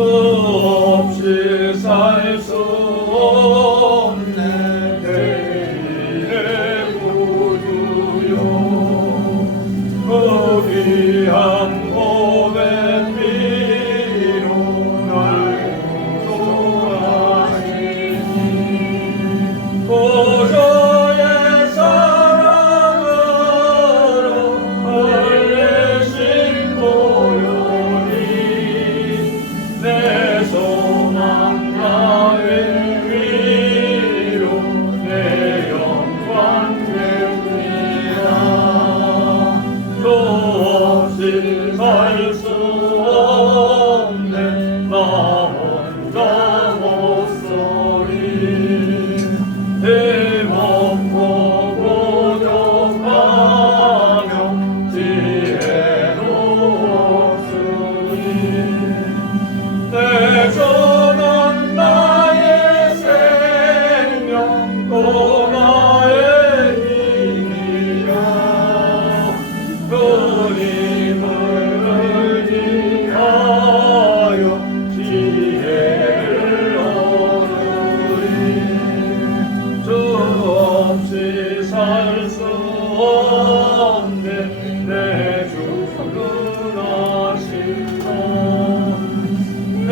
없이 살 수 없네 내 구주여 거대한 몸의 피로 날 구속하시니 보좌의 사랑으로 흘리신 보혈이 내 소망 나의 위로 내 영광 되리라 또 없이 살 수 없네 나 혼자 못서리 힘없고 부족하며 지혜도 없으니 내 전한 나의 생명 또 나의 힘이라 주님을 의지하여 지혜를 얻으리 주 없이 살 수 없네 내 주는 아시나 내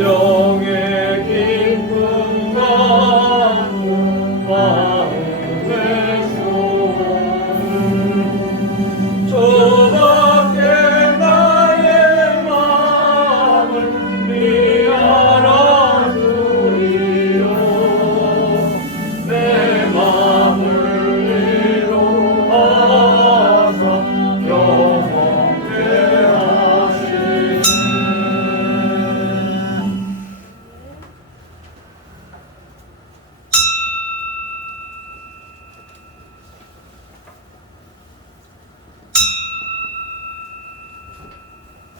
영의 기쁨 같은 마음의 소원은 저밖에 나의 마음을 네 알아주리요 내 마음을 위로하사 영원케 하시네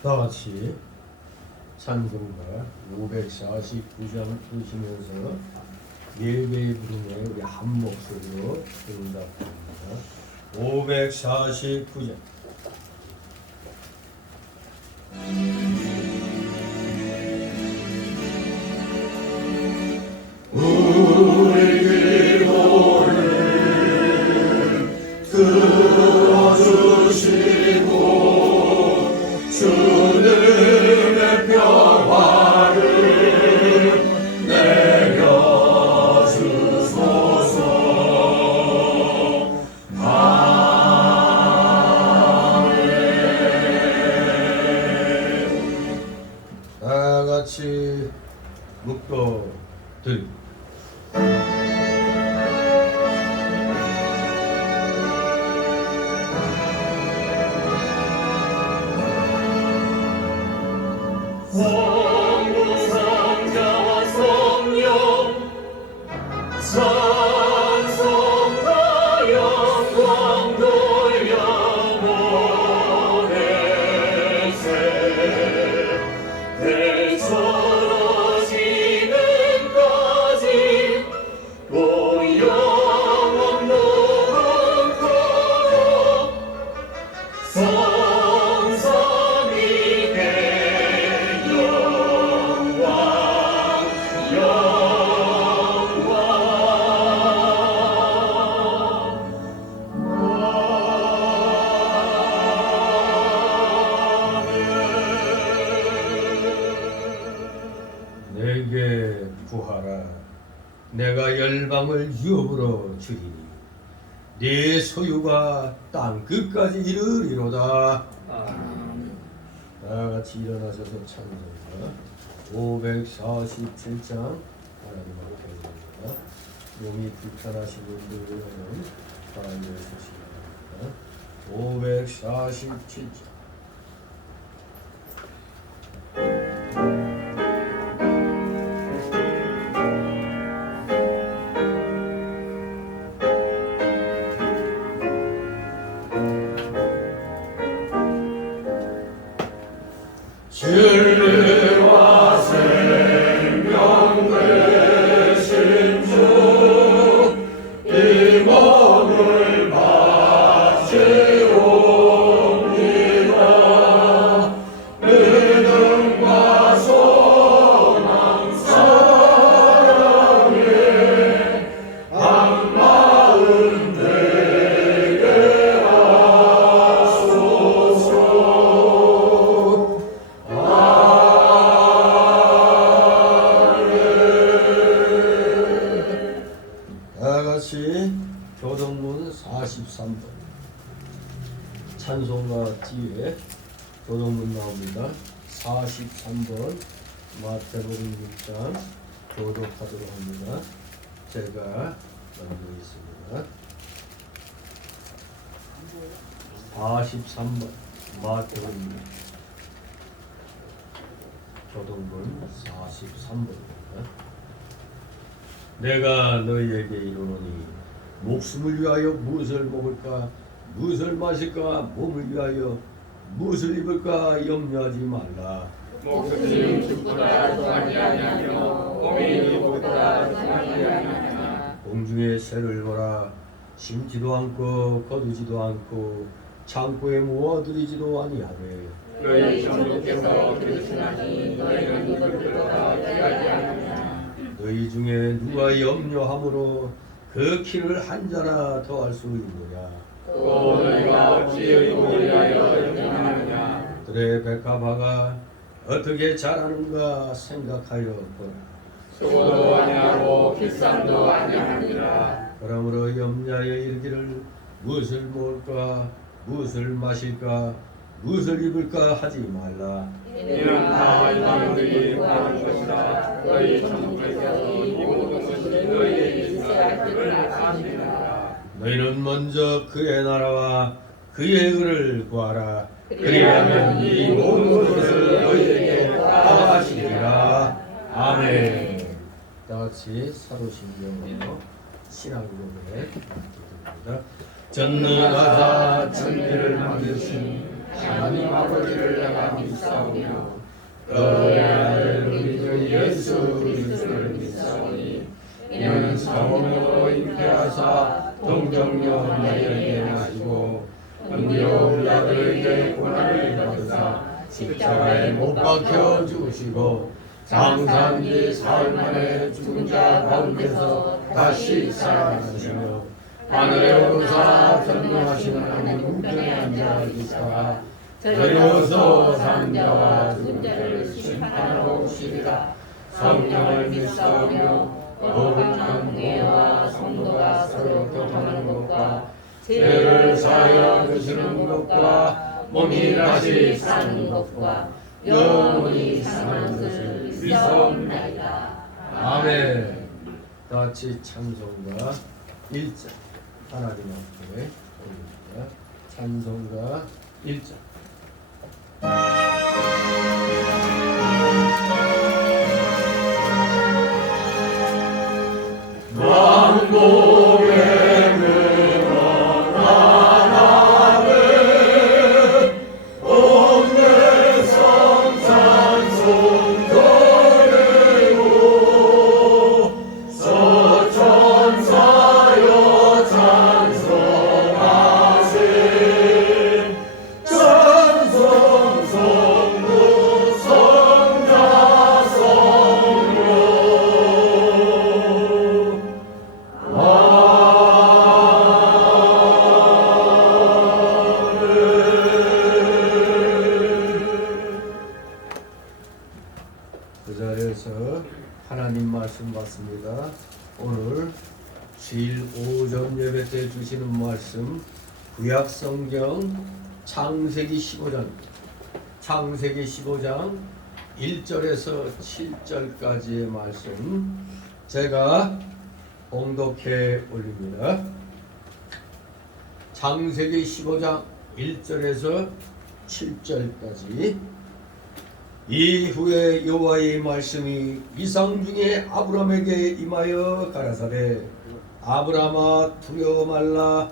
다 같이 찬송가 549장 부르시면서 예배 부르며 우리 한 목소리로 응답합니다. 549장 우리 기도를 들어주시고 주님의 평화를 내려주소서 다 같이 묶어 드립니다. 성부 성자와 성령 찬송과 영광 돌려보내세 내 서러지는까지 또 영원 무궁토록 성삼위의 영광 내게 구하라. 내가 열방을 유업으로 주리니 네 소유가 땅 끝까지 이르리로다. 다같이 일어나셔서 찬송가 547장 하나님 앞에 있습니다. 몸이 불편하신 분들은 가운데 서시기 바랍니다. 547장 진리와 생명 되신 주, 이 몸을 바치옵니다. 믿음과 소망 사랑에 한 마음 되게 하소서. 다같이 교동문 43번 찬송가 뒤에 교동문 나옵니다. 43번 마태복음 6장 교독하도록 합니다. 제가 만들고 있습니다. 43번 마태복음 교동문 43번입니다. 내가 너희에게 이르노니 목숨을 위하여 무엇을 먹을까 무엇을 마실까 몸을 위하여 무엇을 입을까 염려하지 말라. 목숨이 죽보다도 아니하며 몸이 죽보다도 아니하냐. 공중의 새를 보라. 심지도 않고 거두지도 않고 창고에 모아두리지도 아니하되 너희 전부께서 기르시나니 너희는 이걸 들어가 귀하지 않느냐. 너희 중에 누가 염려함으로 그 키를 한 자나 더할 수 있느냐. 또 너희가 어찌 의복을 위하여 염려하느냐. 그의 백합화가 어떻게 자라는가 생각하여 보라. 수고도 아니하고 길쌈도 아니하느니라. 그러므로 염려하여 이르기를 무엇을 먹을까 무엇을 마실까 무엇을 입을까 하지 말라. 이는 다 이방인들이 구하는 것이라. 너희 전부께서 이 모든 것이 너희에게 있어야 할 줄을 아시느니라. 너희는 먼저 그의 나라와 그의 의를 구하라. 그리하면 이 모든 것을 너희에게 더하시리라. 아멘. 다같이 사도신경으로 신앙 고백 드립니다. 전능하사 천지를 만드신 하나님 아버지를 내가 믿사오며 그의 아들 우리 주 예수 그리스도를 믿사오니 이는 성령으로 잉태하사 동정녀 마리아에게 나시고 은교 우리 아들에게 고난을 받으사 십자가에 못 박혀 죽으시고 장사한 지 사흘 만에 죽은 자 가운데서 다시 살아나시며 하늘에 오르사 전능하신 하나님 우편에 앉아 계시다가 저리로서 사는 자와 죽은 자를 심판하러 오시리라. 성령을 믿사오며 거룩한 교회와 성도가 서로 교통하는 것과 죄를 사하여 주시는 것과 몸이 다시 사는 것과 영원히 사는 것을 믿사옵나이다. 아멘. 다같이 찬송가 1장 하나님 앞에 올립니다. 찬송가 1장 왕복의 근원 하나되 온 성찬송 드리고 서천사여 찬송하세 찬송소 앞에서 하나님 말씀 받습니다. 오늘 주일 오전 예배 때 주시는 말씀 구약 성경 창세기 15장 창세기 15장 1절에서 7절까지의 말씀 제가 봉독해 올립니다. 창세기 15장 1절에서 7절까지. 이후에 여호와의 말씀이 이상 중에 아브라함에게 임하여 가라사대 아브라함아 두려워 말라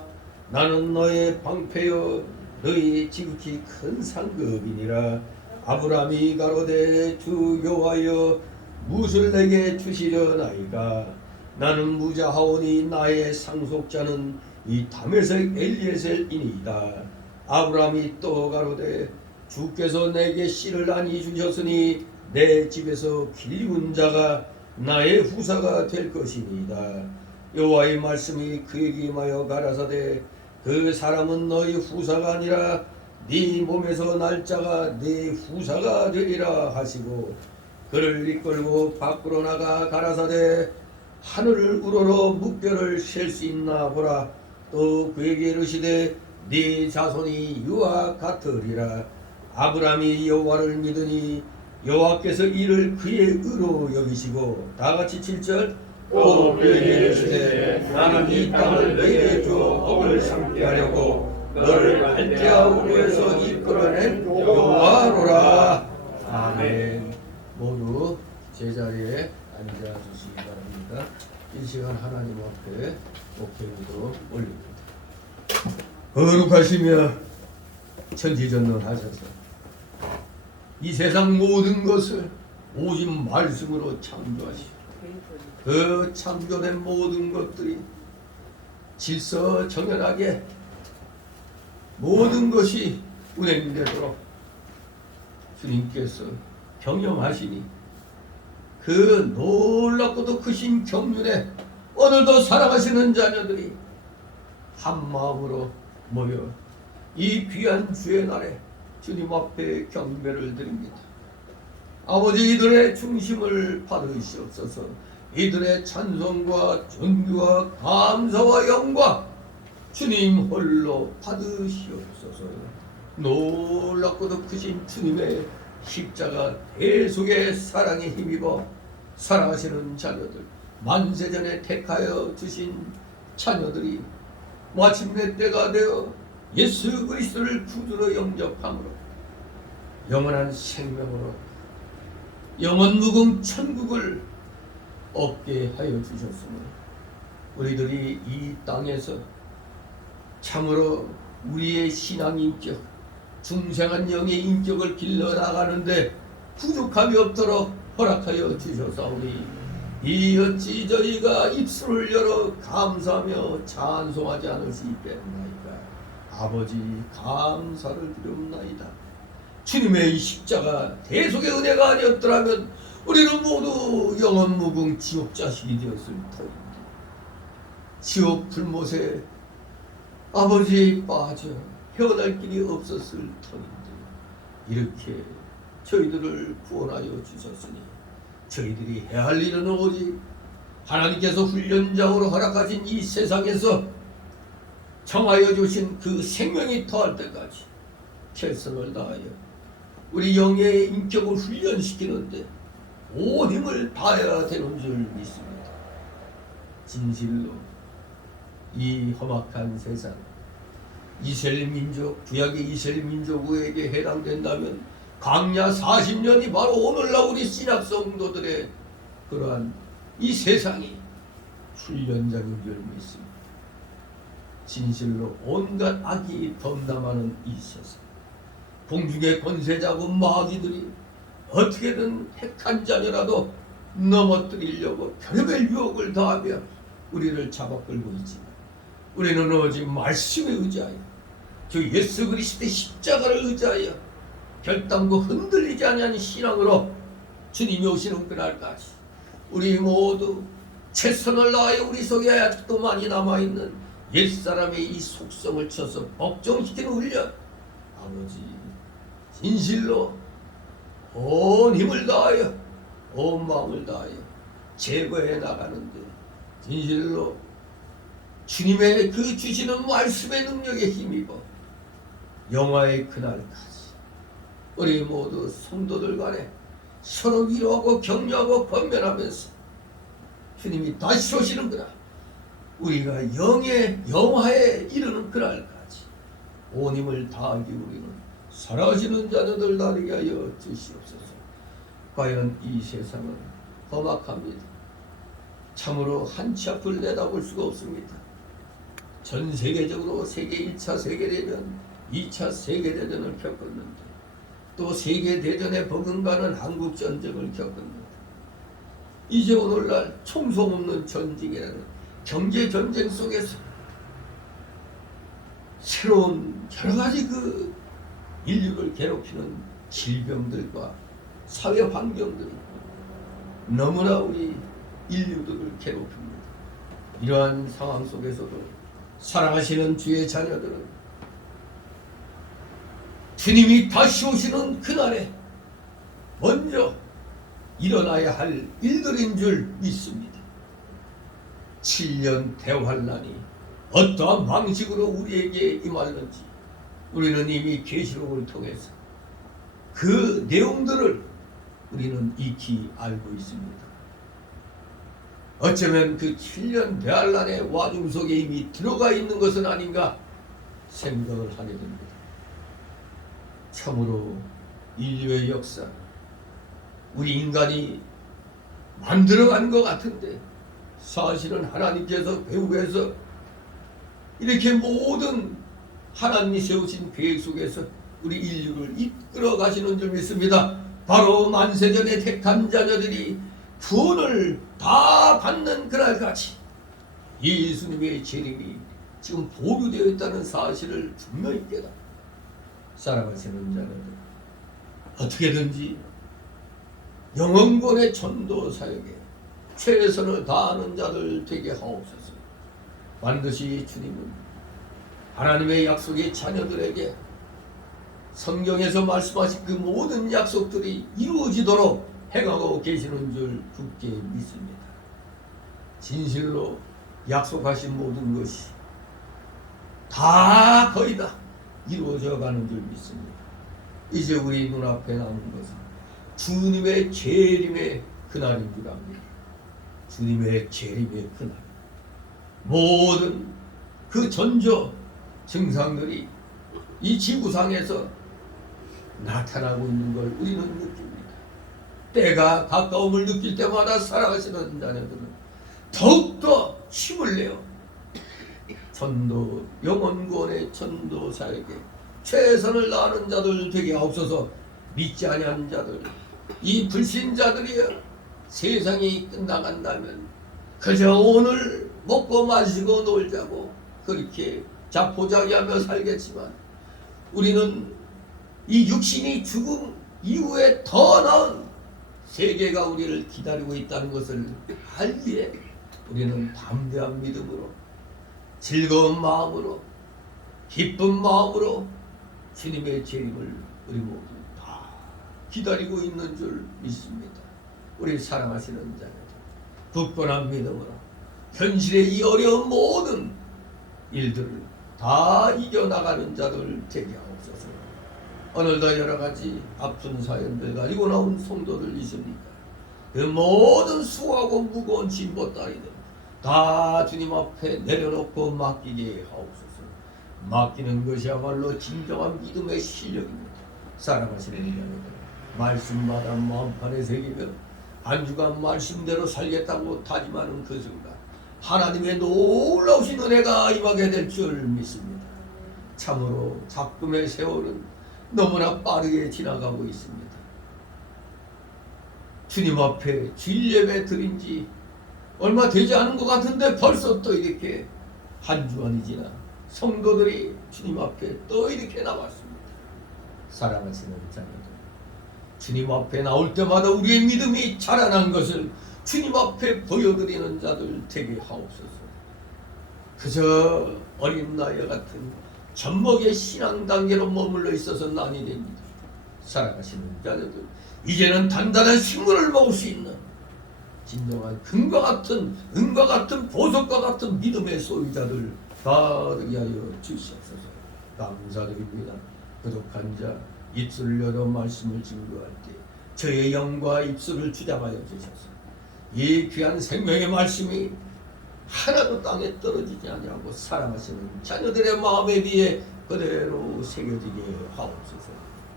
나는 너의 방패여 너희 지극히 큰 상급이니라. 아브라함이 가로되 주 여호와여 무엇을 내게 주시려나이까. 나는 무자하오니 나의 상속자는 이 다메섹 엘리에셀이니이다. 아브라함이 또 가로되 주께서 내게 씨를 아니 주셨으니 내 집에서 길리운 자가 나의 후사가 될 것이니이다. 여호와의 말씀이 그에게 임하여 가라사대 그 사람은 너희 후사가 아니라 네 몸에서 날 자가 네 후사가 되리라 하시고 그를 이끌고 밖으로 나가 가라사대 하늘을 우러러 묵별을 셀 수 있나 보라. 또 그에게 이르시되 네 자손이 이와 같으리라. 아브라함이 여호와를 믿으니 여호와께서 이를 그의 의로 여기시고 다같이 7절 또 그에게 이르시되 나는 이 땅을 너희에게 주어 업을 삼게 하려고 너를 갈대아 우르에서 이끌어낸 여호와로라. 아멘. 모두 제자리에 앉아주시기 바랍니다. 이 시간 하나님 앞에 목회기도 올립니다. 거룩하시며 천지전능하셔서 이 세상 모든 것을 오직 말씀으로 창조하시고 그 창조된 모든 것들이 질서정연하게 모든 것이 운행되도록 주님께서 경영하시니 그 놀랍고도 크신 경륜에 오늘도 사랑하시는 자녀들이 한 마음으로 모여 이 귀한 주의 날에 주님 앞에 경배를 드립니다. 아버지 이들의 중심을 받으시옵소서. 이들의 찬송과 존귀와 감사와 영광 주님 홀로 받으시옵소서. 놀랍고도 크신 주님의 십자가 대속의 사랑에 힘입어 사랑하시는 자녀들 만세전에 택하여 주신 자녀들이 마침내 때가 되어 예수 그리스도를 구주로 영접함으로 영원한 생명으로 영원 무궁 천국을 얻게 하여 주셨으므로 우리들이 이 땅에서 참으로 우리의 신앙 인격 중생한 영의 인격을 길러나가는데 부족함이 없도록 허락하여 주셨사오니 이 어찌 저희가 입술을 열어 감사하며 찬송하지 않을 수 있겠나이까. 아버지 감사를 드리옵나이다. 주님의 십자가 대속의 은혜가 아니었더라면 우리는 모두 영원 무궁 지옥 자식이 되었을 터인데 지옥 불못에 아버지 빠져 헤어날 길이 없었을 터인데 이렇게 저희들을 구원하여 주셨으니 저희들이 해야 할 일은 오직 하나님께서 훈련장으로 허락하신 이 세상에서 정하여 주신 그 생명이 더할 때까지 최선을 다하여 우리 영의 인격을 훈련시키는데 온 힘을 다해야 되는 줄 믿습니다. 진실로 이 험악한 세상 이스라엘 민족 구약의 이스라엘 민족에게 해당된다면 광야 40년이 바로 오늘날 우리 신약 성도들의 그러한 이 세상이 훈련장인 줄 믿습니다. 진실로 온갖 악이 덤담하는 이 세상 공중의 권세자고 마귀들이 어떻게든 택한 자녀라도 넘어뜨리려고 별의별 유혹을 더하며 우리를 잡아끌고 있지만 우리는 오직 말씀에 의지하여 주 예수 그리스도의 십자가를 의지하여 결단코 흔들리지 않는 신앙으로 주님이 오시는 그날까지 우리 모두 최선을 다하여 우리 속에 아직도 많이 남아있는 옛사람의 이 속성을 쳐서 복종시키는 훈련 아버지 진실로 온 힘을 다하여 온 마음을 다하여 제거해 나가는데 진실로 주님의 그 주시는 말씀의 능력에 힘입어 영화의 그날까지 우리 모두 성도들 간에 서로 위로하고 격려하고 권면하면서 주님이 다시 오시는구나, 우리가 영화에 이르는 그날까지 온 힘을 다하기 우리는 살아가시는 자녀들 나르게 하여 주시옵소서. 과연 이 세상은 험악합니다. 참으로 한치 앞을 내다볼 수가 없습니다. 전 세계적으로 세계 1차 세계대전, 2차 세계대전을 겪었는데 또 세계대전에 버금가는 한국전쟁을 겪었는데 이제 오늘날 총성 없는 전쟁이라는 경제전쟁 속에서 새로운 여러가지 그 인류를 괴롭히는 질병들과 사회 환경들이 너무나 우리 인류들을 괴롭힙니다. 이러한 상황 속에서도 사랑하시는 주의 자녀들은 주님이 다시 오시는 그날에 먼저 일어나야 할 일들인 줄 믿습니다. 7년 대환란이 어떠한 방식으로 우리에게 임하는지 우리는 이미 계시록을 통해서 그 내용들을 우리는 익히 알고 있습니다. 어쩌면 그 7년 대환란의 와중 속에 이미 들어가 있는 것은 아닌가 생각을 하게 됩니다. 참으로 인류의 역사, 우리 인간이 만들어간 것 같은데 사실은 하나님께서 배후에서 이렇게 모든 하나님이 세우신 계획 속에서 우리 인류를 이끌어 가시는 줄 믿습니다. 바로 만세전에 택한 자녀들이 구원을 다 받는 그날까지 예수님의 재림이 지금 보류되어 있다는 사실을 분명히 깨닫고 살아가시는 자녀들 어떻게든지 영원권의 전도 사역에 최선을 다하는 자들 되게 하옵소서. 반드시 주님은 하나님의 약속의 자녀들에게 성경에서 말씀하신 그 모든 약속들이 이루어지도록 행하고 계시는 줄 굳게 믿습니다. 진실로 약속하신 모든 것이 다 거의 다 이루어져 가는 줄 믿습니다. 이제 우리 눈앞에 남은 것은 주님의 재림의 그날인 줄 압니다. 주님의 재림의 그날, 모든 그 전조 증상들이 이 지구상에서 나타나고 있는 걸 우리는 느낍니다. 때가 가까움을 느낄 때마다 살아가시는 자녀들은 더욱더 힘을 내어 전도, 영원구원의 전도 사역에 최선을 다하는 자들 되게 하옵소서. 믿지 아니하는 자들, 이 불신자들이여, 세상이 끝나간다면 그저 오늘 먹고 마시고 놀자고 그렇게 자포자기하며 살겠지만 우리는 이 육신이 죽음 이후에 더 나은 세계가 우리를 기다리고 있다는 것을 알기에 우리는 담대한 믿음으로 즐거운 마음으로 기쁜 마음으로 주님의 재림을 우리 모두 다 기다리고 있는 줄 믿습니다. 우리 사랑하시는 자녀들, 굳건한 믿음으로 현실의 이 어려운 모든 일들을 다 이겨나가는 자들 되게 하옵소서. 오늘도 여러가지 아픈 사연들 가지고 나온 성도들 있습니까? 그 모든 수고하고 무거운 짐보따리들 다 주님 앞에 내려놓고 맡기게 하옵소서. 맡기는 것이야말로 진정한 믿음의 실력입니다. 사랑하시는 자녀들, 말씀마다 마음판에 새기며 한 주간 말씀대로 살겠다고 다짐하는 그 순간 하나님의 놀라우신 은혜가 임하게 될 줄 믿습니다. 참으로 작금의 세월은 너무나 빠르게 지나가고 있습니다. 주님 앞에 주일 예배 드린 지 얼마 되지 않은 것 같은데 벌써 또 이렇게 한 주간이 지나 성도들이 주님 앞에 또 이렇게 나왔습니다. 사랑하시는 자녀들, 주님 앞에 나올 때마다 우리의 믿음이 자라난 것을 주님 앞에 보여드리는 자들 되게 하옵소서. 그저 어린 나이 같은 젖먹의 신앙 단계로 머물러 있어서는 아니 됩니다. 사랑하시는 자녀들, 이제는 단단한 식물을 먹을 수 있는 진정한 금과 같은 은과 같은 보석과 같은 믿음의 소유자들 가득히 하여 주시옵소서. 감사드립니다. 부족한 자 입술을 열어 말씀을 증거할 때 저의 영과 입술을 주장하여 주셔서 이 귀한 생명의 말씀이 하나도 땅에 떨어지지 아니하고 사랑하시는 자녀들의 마음에 비해 그대로 새겨지게 하옵소서.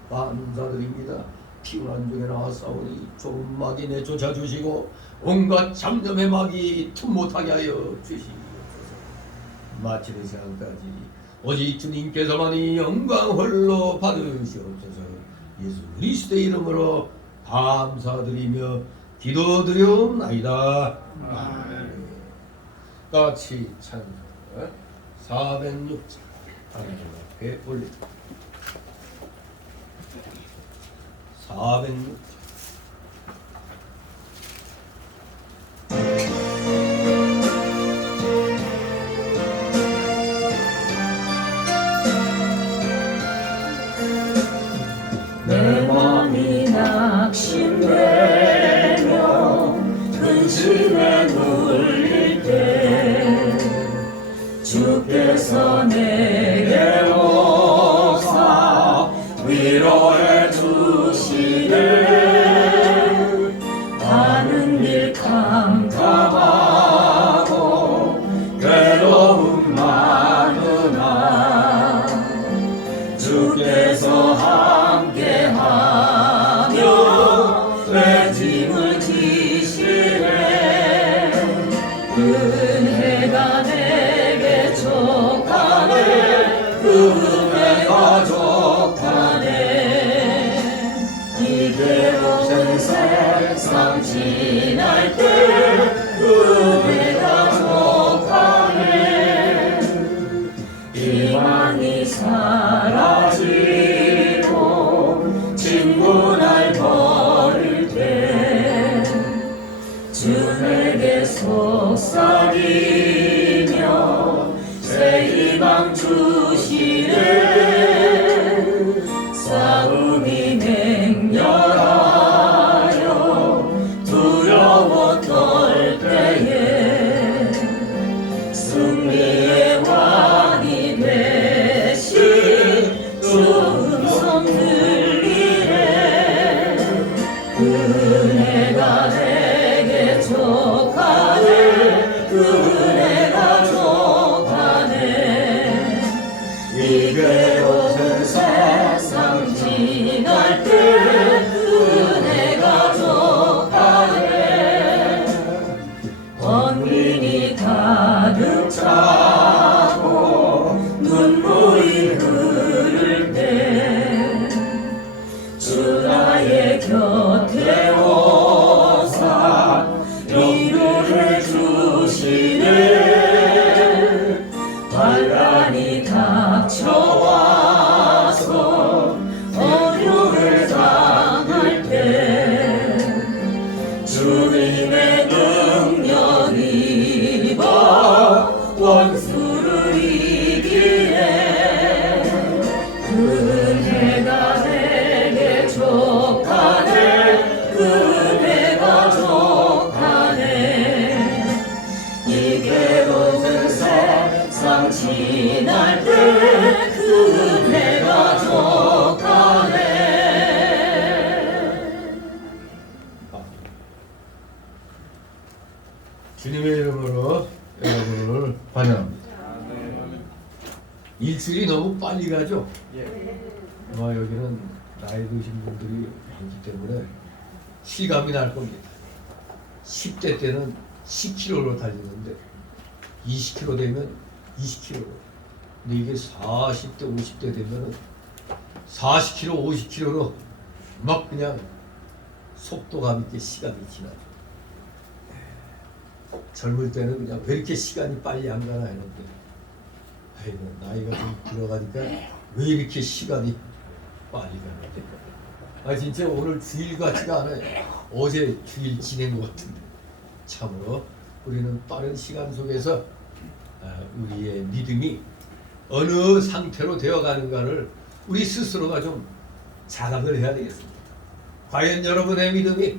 감사드립니다. 피곤한 중에 나왔사오니 좁은 막이 내쫓아주시고 온갖 잡념의 막이 틈 못하게 하여 주시옵소서. 마치는 시간까지 오직 주님께서만이 영광 홀로 받으시옵소서. 예수 그리스도의 이름으로 감사드리며 기도드리옵나이다. 아멘. 같이 찬송 406장 하나님 앞에 올립니다. 406장 내 맘이 낙심되며 근심에 눌릴 때 주께서 내게 오사 위로해 주시네. 가는 길 캄캄하고 괴로움 많으나 주께서 함께하며 내 짐을 지시네. 은혜가 내게 족하네. 은혜가 족하네. 이괴로운 세상 지날 때 은혜가 족하네. 희망이 사라지고 친구 날 버릴 때 주 내게 속삭이며 새 희망 주시네. 싸움이 맹렬하여 두려워 떨 때에 승리의 왕이 되신 주 음성 들리네. 은혜가 내게 족하네. 은혜가 족하네. 이 괴로운 세상 지날 때 은혜가 족하네. 번민이 가득 차고 눈물이 흐를 때 주 나의 곁에 오사 위로해 주시네. 환란이 닥쳐와서 어려움을 당할 때 주님의 능력 입어 원수를 이기네. 은혜가 내게 족하네. 은혜가 족하네. 이 괴로운 세상 지날 때 은혜가 족하네. 주님의 이름으로 여러분을 환영합니다. 일주일이 너무 빨리 가죠? 아마 여기는 나이 드신 분들이 많기 때문에 실감이 날 겁니다. 10대 때는 10km로 달리는데 20km 되면 20km로. 근데 이게 40대, 50대 되면은 40km, 50km로 막 그냥 속도감 있게 시간이 지나죠. 젊을 때는 그냥 왜 이렇게 시간이 빨리 안 가나 했는데, 아이고 나이가 좀 들어가니까 왜 이렇게 시간이 빨리 가는데. 진짜 오늘 주일 같지가 않아요. 어제 주일 지낸 것 같은데. 참으로 우리는 빠른 시간 속에서 우리의 믿음이 어느 상태로 되어가는가를 우리 스스로가 좀 자각을 해야 되겠습니다. 과연 여러분의 믿음이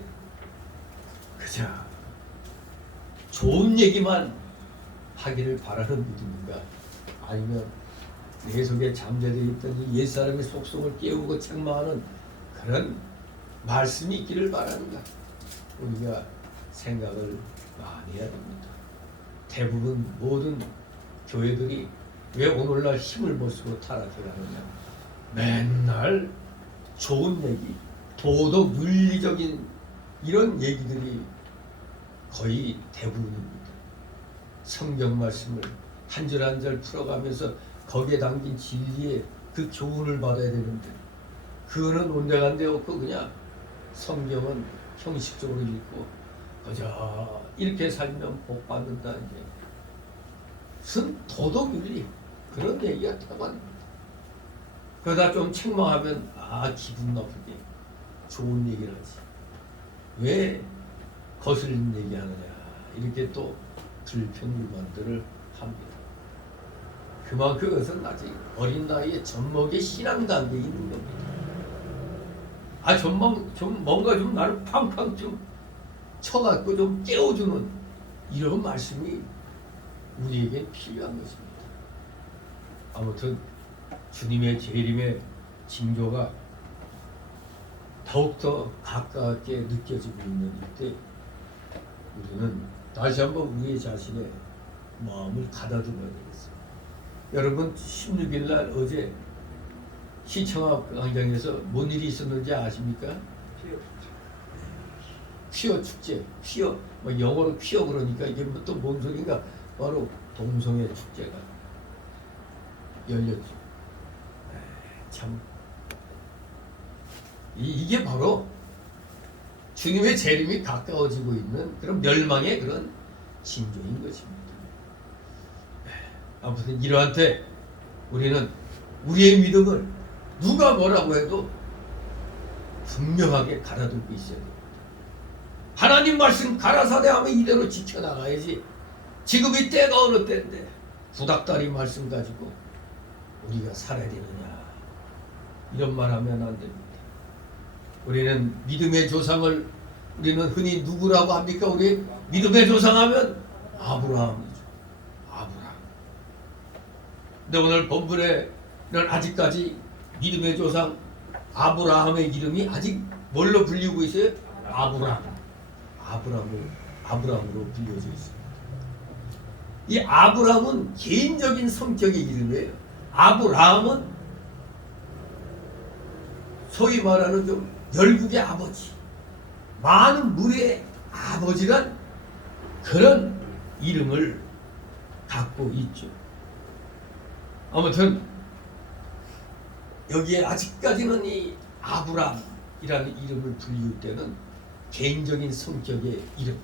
그저 좋은 얘기만 하기를 바라는 믿음인가? 아니면 내 속에 잠재되어 있던 이 옛사람의 속성을 깨우고 책망하는 그런 말씀이 있기를 바라는가? 우리가 생각을 많이 해야 됩니다. 대부분 모든 교회들이 왜 오늘날 힘을 못 쓰고 타락해가느냐? 맨날 좋은 얘기, 도덕 윤리적인 이런 얘기들이 거의 대부분입니다. 성경 말씀을 한 절 한 절 풀어가면서 거기에 담긴 진리의 그 교훈을 받아야 되는데 그거는 온데간데 없고 그냥 성경은 형식적으로 읽고 그저 이렇게 살면 복 받는다 이제 무슨 도덕윤리 그런 얘기가 태반입니다. 그러다 좀 책망하면 기분 나쁘게 좋은 얘기를 하지 왜 거슬리는 얘기하느냐 이렇게 또 불평불만들을 합니다. 그만큼 그것은 아직 어린 나이에 젖먹이 신앙 단계에 있는 겁니다. 좀 뭔가 좀 나를 팡팡 좀 쳐갖고 좀 깨워주는 이런 말씀이 우리에게 필요한 것입니다. 아무튼 주님의 재림의 징조가 더욱더 가깝게 느껴지고 있는 이때 우리는 다시 한번 우리 자신의 마음을 가다듬어야 되겠습니다. 여러분 16일 날 어제 시청 광장에서 뭔 일이 있었는지 아십니까? 퀴어 축제. 퀴어 뭐 영어로 퀴어 그러니까 이게 또 뭔 소린가? 바로 동성애 축제가 열렸죠. 참 이게 바로 주님의 재림이 가까워지고 있는 그런 멸망의 그런 징조인 것입니다. 아무튼 이러한 때 우리는 우리의 믿음을 누가 뭐라고 해도 분명하게 갈아들고 있어야 됩니다. 하나님 말씀 가라사대하면 이대로 지켜나가야지. 지금 이 때가 어느 때인데 구닥다리 말씀 가지고 우리가 살아야 되느냐 이런 말 하면 안 됩니다. 우리는 믿음의 조상을 우리는 흔히 누구라고 합니까? 우리 믿음의 조상하면 아브라함이죠. 아브라함. 근데 오늘 본문에는 아직까지 믿음의 조상 아브라함의 이름이 아직 뭘로 불리고 있어요? 아브라함으로 불려져 있습니다. 이 아브라함은 개인적인 성격의 이름이에요. 아브라함은 소위 말하는 좀 열국의 아버지, 많은 무리의 아버지란 그런 이름을 갖고 있죠. 아무튼 여기에 아직까지는 이 아브라함이라는 이름을 불리울 때는 개인적인 성격의 이름.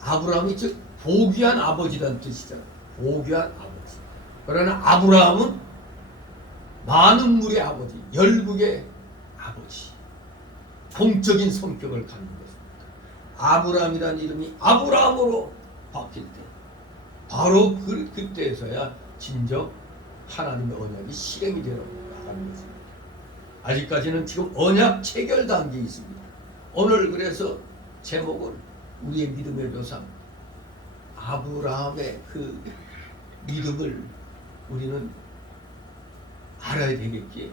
아브라함이 즉 보귀한 아버지란 뜻이잖아요. 보귀한 아버지. 그러나 아브라함은 많은 무리의 아버지, 열국의 아버지. 공적인 성격을 갖는 것입니다. 아브라함이라는 이름이 아브라함으로 바뀔 때 바로 그때에서야 진정 하나님의 언약이 실행이 되어 나가는 것입니다. 아직까지는 지금 언약 체결 단계에 있습니다. 오늘 그래서 제목은 우리의 믿음의 조상 아브라함의 그 믿음을 우리는 알아야 되겠기에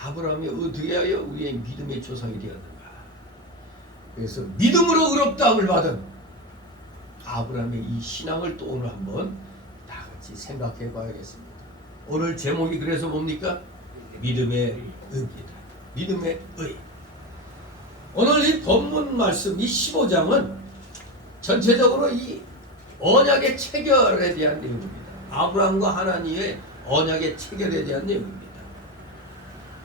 아브라함이 어떻게 하여 우리의 믿음의 조상이 되었는가. 그래서 믿음으로 의롭다함을 받은 아브라함의 이 신앙을 또 오늘 한번 다 같이 생각해 봐야겠습니다. 오늘 제목이 그래서 뭡니까? 믿음의 의입니다. 믿음의 의. 오늘 이 본문 말씀 이 15장은 전체적으로 이 언약의 체결에 대한 내용입니다. 아브라함과 하나님의 언약의 체결에 대한 내용입니다.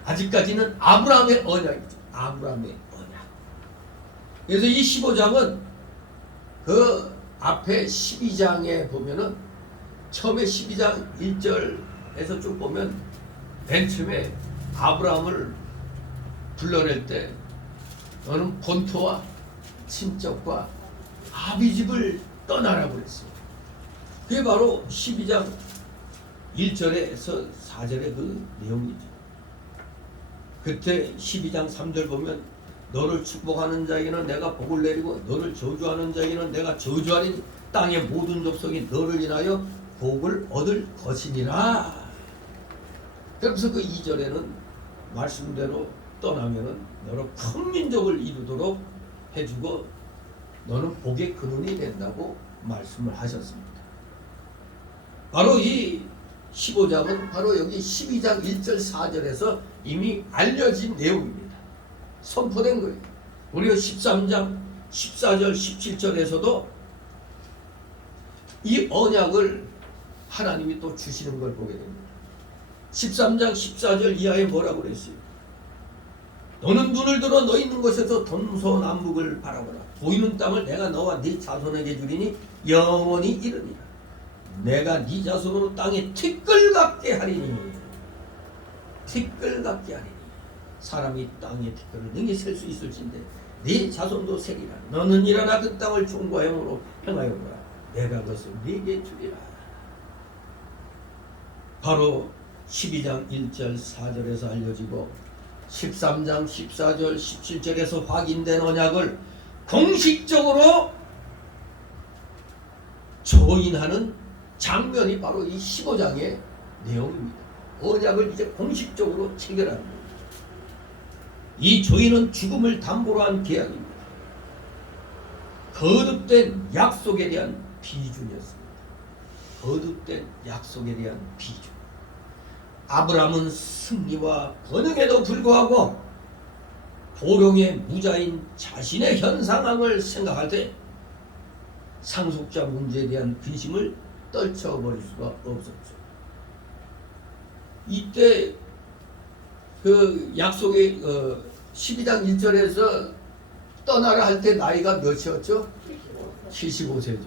아직까지는 아브라함의 언약이죠. 아브라함의 언약. 그래서 이 15장은 그 앞에 12장에 보면은 처음에 12장 1절에서 쭉 보면 맨 처음에 아브라함을 불러낼 때 너는 본토와 친척과 아비집을 떠나라고 그랬어요. 그게 바로 12장 1절에서 4절의 그 내용이죠. 그때 12장 3절 보면 너를 축복하는 자에게는 내가 복을 내리고 너를 저주하는 자에게는 내가 저주하리니 땅의 모든 족속이 너를 인하여 복을 얻을 것이니라. 그래서 그 2절에는 말씀대로 떠나면은 너로 큰 민족을 이루도록 해주고 너는 복의 근원이 된다고 말씀을 하셨습니다. 바로 이 15장은 바로 여기 12장 1절 4절에서 이미 알려진 내용입니다. 선포된 거예요. 우리가 13장 14절 17절에서도 이 언약을 하나님이 또 주시는 걸 보게 됩니다. 13장 14절 이하에 뭐라고 그랬어요? 너는 눈을 들어 너 있는 곳에서 동서남북을 바라보라. 보이는 땅을 내가 너와 네 자손에게 주리니 영원히 이르니라. 내가 네 자손으로 땅에 티끌 같게 하리니. 티끌 같게 하리니. 사람이 땅에 티끌을 능히 셀 수 있을진데 네 자손도 세리라. 너는 일어나 그 땅을 종과 영으로 행하여 보라. 내가 그것을 네게 주리라. 바로 12장 1절 4절에서 알려지고 13장 14절 17절에서 확인된 언약을 공식적으로 조인하는 장면이 바로 이 15장의 내용입니다. 언약을 이제 공식적으로 체결하는 겁니다. 이 조인은 죽음을 담보로 한 계약입니다. 거듭된 약속에 대한 비준이었습니다. 거듭된 약속에 대한 비준. 아브라함은 승리와 번영에도 불구하고 보령의 무자인 자신의 현 상황을 생각할 때 상속자 문제에 대한 근심을 떨쳐버릴 수가 없었죠. 이때 그 약속의 12장 1절에서 떠나라 할 때 나이가 몇이었죠? 75세죠.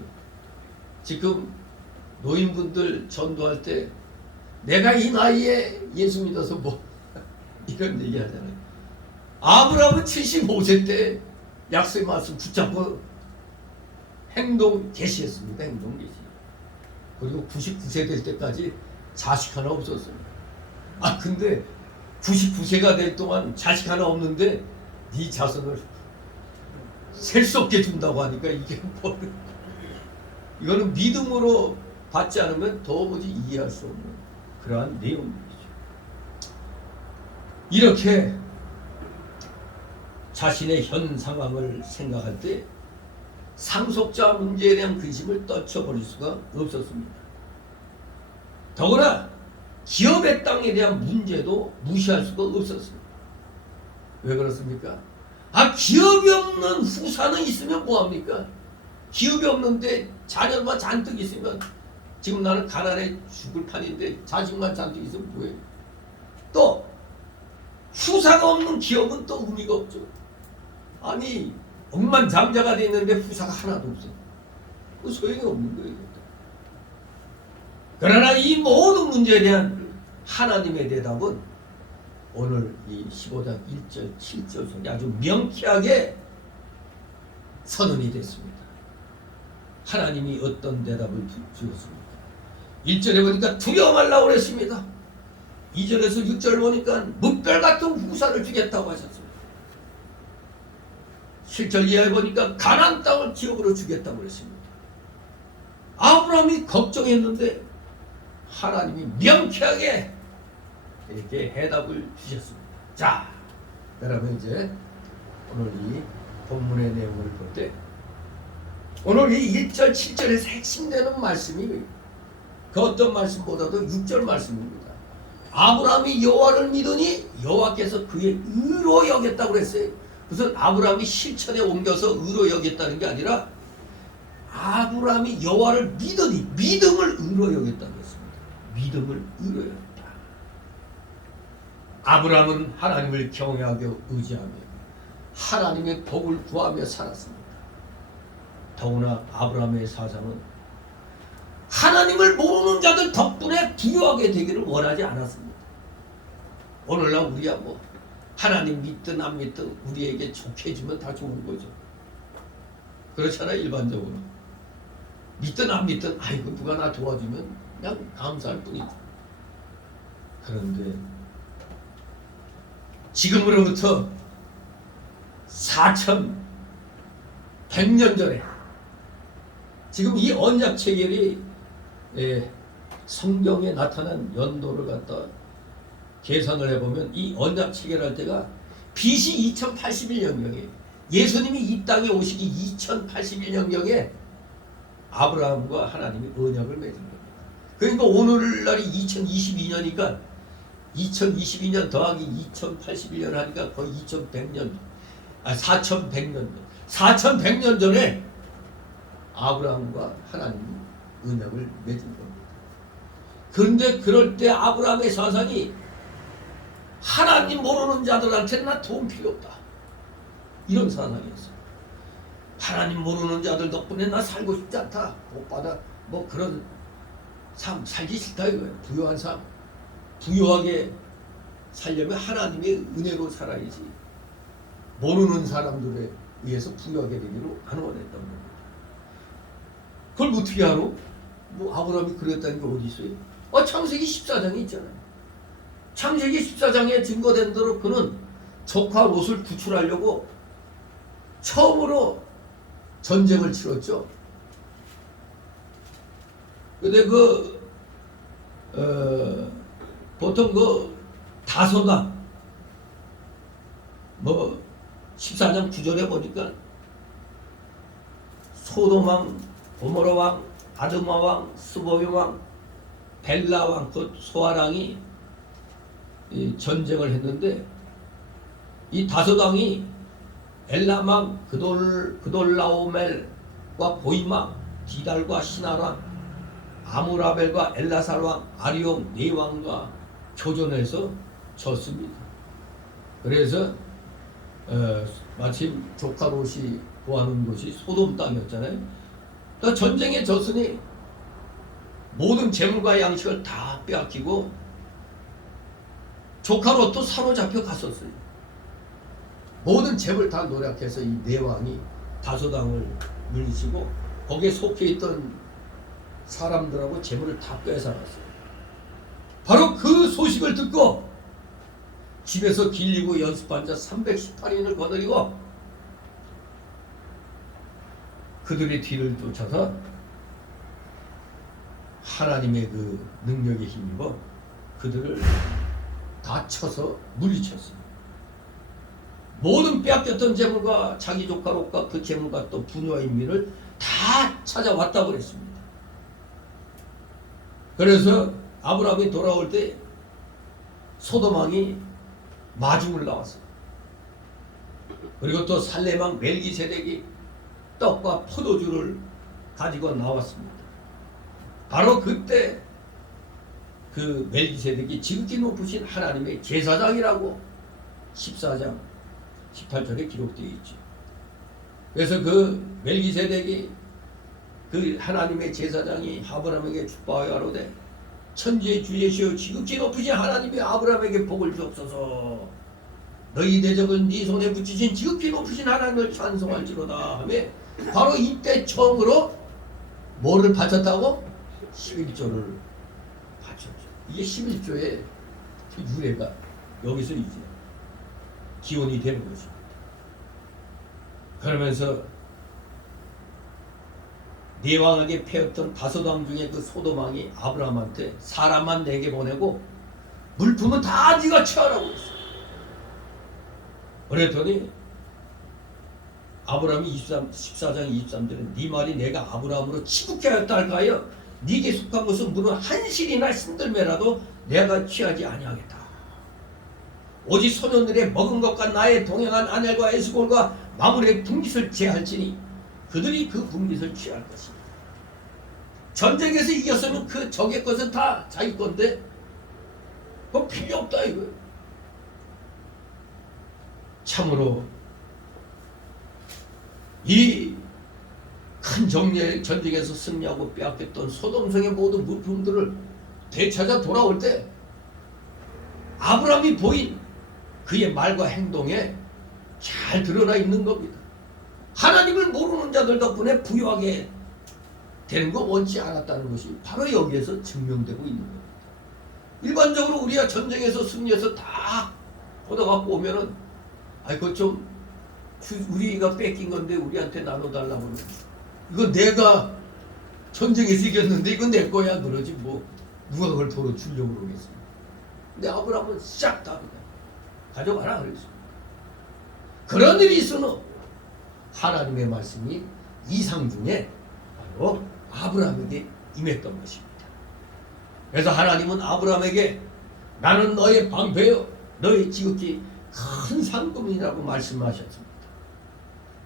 지금 노인분들 전도할 때 내가 이 나이에 예수 믿어서 뭐 이런 얘기 하잖아요. 아브라함은 75세 때 약속의 말씀 붙잡고 행동 개시했습니다. 행동 개시. 그리고 99세 될 때까지 자식 하나 없었어요. 아 근데 99세가 될 동안 자식 하나 없는데 네 자손을 셀 수 없게 준다고 하니까 이게 뭐 이거는 믿음으로 받지 않으면 도무지 이해할 수 없는 그러한 내용이죠. 이렇게 자신의 현 상황을 생각할 때 상속자 문제에 대한 근심을 떨쳐버릴 수가 없었습니다. 더구나 기업의 땅에 대한 문제도 무시할 수가 없었습니다. 왜 그렇습니까? 기업이 없는 후사는 있으면 뭐합니까? 기업이 없는데 자녀만 잔뜩 있으면 지금 나는 가난해 죽을 판인데 자식만 잔뜩 있으면 뭐해요? 또 후사가 없는 기업은 또 의미가 없죠. 아니 억만장자가 돼 있는데 후사가 하나도 없어. 그 소용이 없는 거예요. 그러나 이 모든 문제에 대한 하나님의 대답은 오늘 이 15장 1절 7절 속에 아주 명쾌하게 선언이 됐습니다. 하나님이 어떤 대답을 주셨습니까? 1절에 보니까 두려워 말라고 그랬습니다. 2절에서 6절 보니까 뭇별 같은 후사를 주겠다고 하셨습니다. 7절 이하에 보니까 가나안 땅을 기업으로 주겠다고 그랬습니다. 아브라함이 걱정했는데 하나님이 명쾌하게 이렇게 해답을 주셨습니다. 자, 그러면 이제 오늘 이 본문의 내용을 볼 때 오늘 이 1절 7절에서 핵심되는 말씀이 그 어떤 말씀보다도 6절 말씀입니다. 아브라함이 여호와를 믿으니 여호와께서 그의 의로 여겼다고 그랬어요. 무슨 아브라함이 실천에 옮겨서 의로 여겼다는 게 아니라 아브라함이 여호와를 믿으니 믿음을 의로 여겼다고 했습니다. 믿음을 의로 여겼다. 아브라함은 하나님을 경외하고 의지하며 하나님의 복을 구하며 살았습니다. 더구나 아브라함의 사상은 하나님을 모르는 자들 덕분에 부유하게 되기를 원하지 않았습니다. 오늘날 우리야 뭐 하나님 믿든 안 믿든 우리에게 좋게 해주면 다 좋은 거죠. 그렇잖아요. 일반적으로 믿든 안 믿든 아이고 누가 나 도와주면 그냥 감사할 뿐이죠. 그런데 지금으로부터 4100년 전에 지금 이 언약 체결이 성경에 나타난 연도를 갖다 계산을 해보면 이 언약 체결할 때가 BC 2081년경에 예수님이 이 땅에 오시기 2081년경에 아브라함과 하나님이 언약을 맺은 겁니다. 그러니까 오늘날이 2022년이니까 2022년 더하기 2081년 하니까 거의 2100년, 4100년 전에 아브라함과 하나님이 언약을 맺은 겁니다. 그런데 그럴 때 아브라함의 사상이 하나님 모르는 자들한테는 나 돈 필요 없다. 이런 사상이었어요. 하나님 모르는 자들 덕분에 나 살고 싶지 않다. 못 받아 뭐 그런 삶 살기 싫다 이거예요. 부유한 삶. 부유하게 살려면 하나님의 은혜로 살아야지. 모르는 사람들에 의해서 부유하게 되기로 안 원했던 겁니다. 그걸 어떻게 알아? 뭐 아브라함이 그랬다는 게 어디 있어요? 창세기 14장에 있잖아요. 창세기 14장에 증거된 대로 그는 조카 롯을 구출하려고 처음으로 전쟁을 치렀죠. 근데 보통 다소다 14장 9절에 보니까 소돔왕, 고모라왕, 아드마왕, 스보임왕, 벨라왕, 그 소아랑이 전쟁을 했는데 이 다소당이 엘람왕, 그돌라오멜과 보임왕, 디달과 시나랑, 아무라벨과 엘라살왕, 아리옹 네 왕과 교전해서 졌습니다. 그래서 마침 조카 롯이 구하는 곳이 소돔 땅이었잖아요. 그러니까 전쟁에 졌으니 모든 재물과 양식을 다 빼앗기고 조카 롯도 사로잡혀 갔었어요. 모든 재물 다 노력해서 이 네 왕이 다소당을 물리치고 거기에 속해 있던 사람들하고 재물을 다 뺏어갔어요. 바로 그 소식을 듣고 집에서 길리고 연습한 자 318인을 거느리고 그들의 뒤를 쫓아서 하나님의 그 능력에 힘입어 그들을 다 쳐서 물리쳤습니다. 모든 빼앗겼던 재물과 자기 조카 롯과 그 재물과 또 부녀와 인민을 다 찾아왔다고 그랬습니다. 그래서 아브라함이 돌아올 때 소돔 왕이 마중을 나왔어요. 그리고 또 살렘 왕 멜기세덱이 떡과 포도주를 가지고 나왔습니다. 바로 그때 그 멜기세덱이 지극히 높으신 하나님의 제사장이라고 14장 18절에 기록되어 있죠. 그래서 그 멜기세덱이 그 하나님의 제사장이 아브라함에게 축복하여 가로되 천지의 주제시여 지극히 높으신 하나님이 아브라함에게 복을 주옵소서. 너희 대적은 네 손에 붙이신 지극히 높으신 하나님을 찬송할지로다 하며 바로 이때 처음으로 뭐를 바쳤다고? 11조를 바쳤죠. 이게 11조의 유래가 여기서 이제 기원이 되는 것입니다. 그러면서 네 왕에게 패였던 다소당 중에 그 소돔 왕이 아브라함한테 사람만 내게 보내고 물품은 다 네가 취하라고 했어. 그랬더니 아브라함이 14장 23절에 네 말이 내가 아브라함으로 치국케 하였다 할까요? 네게 속한 것은 물은 한 실이나 신들매라도 내가 취하지 아니하겠다. 오직 소년들의 먹은 것과 나의 동행한 아넬과 에스골과 마물의 분깃을 제할지니 그들이 그 분깃을 취할 것이다. 전쟁에서 이겼으면 그 적의 것은 다 자기 건데 그거 필요 없다 이거예요. 참으로 이 큰 전쟁에서 승리하고 빼앗겼던 소돔성의 모든 물품들을 되찾아 돌아올 때 아브라함이 보인 그의 말과 행동에 잘 드러나 있는 겁니다. 하나님을 모르는 자들 덕분에 부유하게 되는 거 원치 않았다는 것이 바로 여기에서 증명되고 있는 겁니다. 일반적으로 우리가 전쟁에서 승리해서 다 보다 갖고 오면은 아이 그거 좀 우리가 뺏긴 건데 우리한테 나눠달라고 그러는 이거 내가 전쟁에서 이겼는데 이건 내 거야 그러지 뭐 누가 그걸 도로 주려고 그러겠습니까? 근데 아브라함은 싹 다 그냥 가져가라 그랬어요. 그런 일이 있으면 하나님의 말씀이 이상 중에 바로 아브라함에게 임했던 것입니다. 그래서 하나님은 아브라함에게 나는 너의 방패요 너의 지극히 큰 상급이라고 말씀하셨습니다.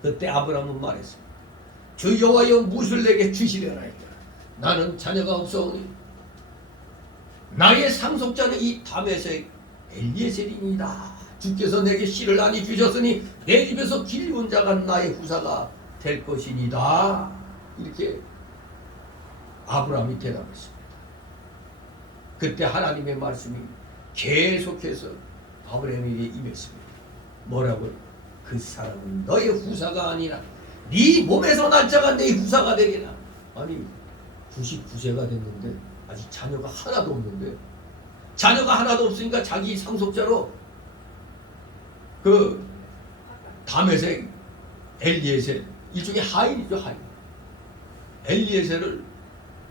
그때 아브라함은 말했습니다. 주 여호와여 무엇을 내게 주시려나 했더라. 나는 자녀가 없사오니 나의 상속자는 이 다메섹 엘리에셀이니이다. 주께서 내게 씨를 많이 주셨으니 내 입에서 길리운 자가 나의 후사가 될 것이니다. 이렇게 아브라함이 대답했습니다. 그때 하나님의 말씀이 계속해서 아브라함에게 임했습니다. 뭐라고요? 그 사람은 너의 후사가 아니라 네 몸에서 난 자가 내 후사가 되리라. 아니 99세가 됐는데 아직 자녀가 하나도 없는데 자녀가 하나도 없으니까 자기 상속자로 그 다메섹 엘리에셀 일종의 하인이죠. 하인. 엘리에셀을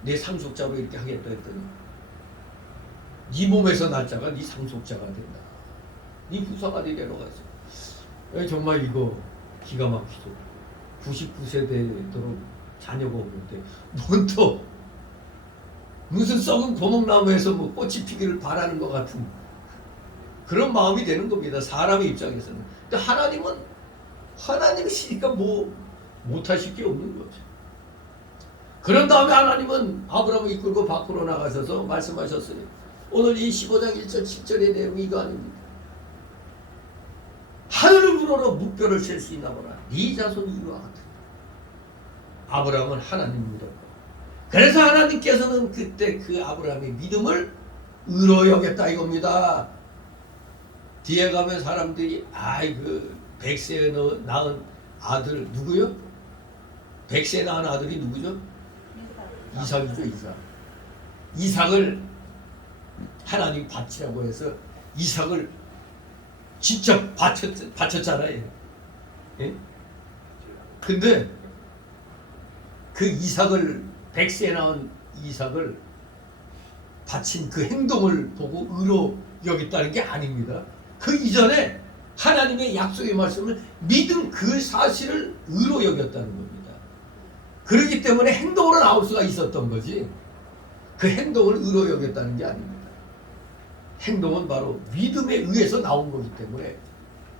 내 상속자로 이렇게 하겠다 했더니 네 몸에서 날 자가 네 상속자가 된다. 네 후사가 되려고 했어. 정말 이거 기가 막히죠. 99세 되도록 자녀가 없는데 뭔 또 무슨 썩은 고목나무에서 뭐 꽃이 피기를 바라는 것 같은 그런 마음이 되는 겁니다. 사람의 입장에서는. 근데 하나님이시니까 뭐 못하실 게 없는 거죠. 그런 다음에 하나님은 아브라함을 이끌고 밖으로 나가셔서 말씀하셨으니 오늘 이 15장 1절 7절의 내용이 이거 아닙니다. 하늘을 우러러 묵뼈를 셀 수 있나 보라. 네 자손이 이와 같으리라. 아브라함은 하나님을 믿었고 그래서 하나님께서는 그때 그 아브라함의 믿음을 의로 여겼다 이겁니다. 뒤에 가면 사람들이 아이 그 100세에 낳은 아들 누구요? 100세에 낳은 아들이 누구죠? 이삭이죠. 이삭을 하나님 바치라고 해서 이삭을 직접 바쳤잖아요. 예? 근데 그 이삭을 100세에 낳은 이삭을 바친 그 행동을 보고 의로 여겼다는 게 아닙니다. 그 이전에 하나님의 약속의 말씀을 믿은 그 사실을 의로 여겼다는 겁니다. 그렇기 때문에 행동으로 나올 수가 있었던 거지 그 행동을 의로 여겼다는 게 아닙니다. 행동은 바로 믿음에 의해서 나온 거기 때문에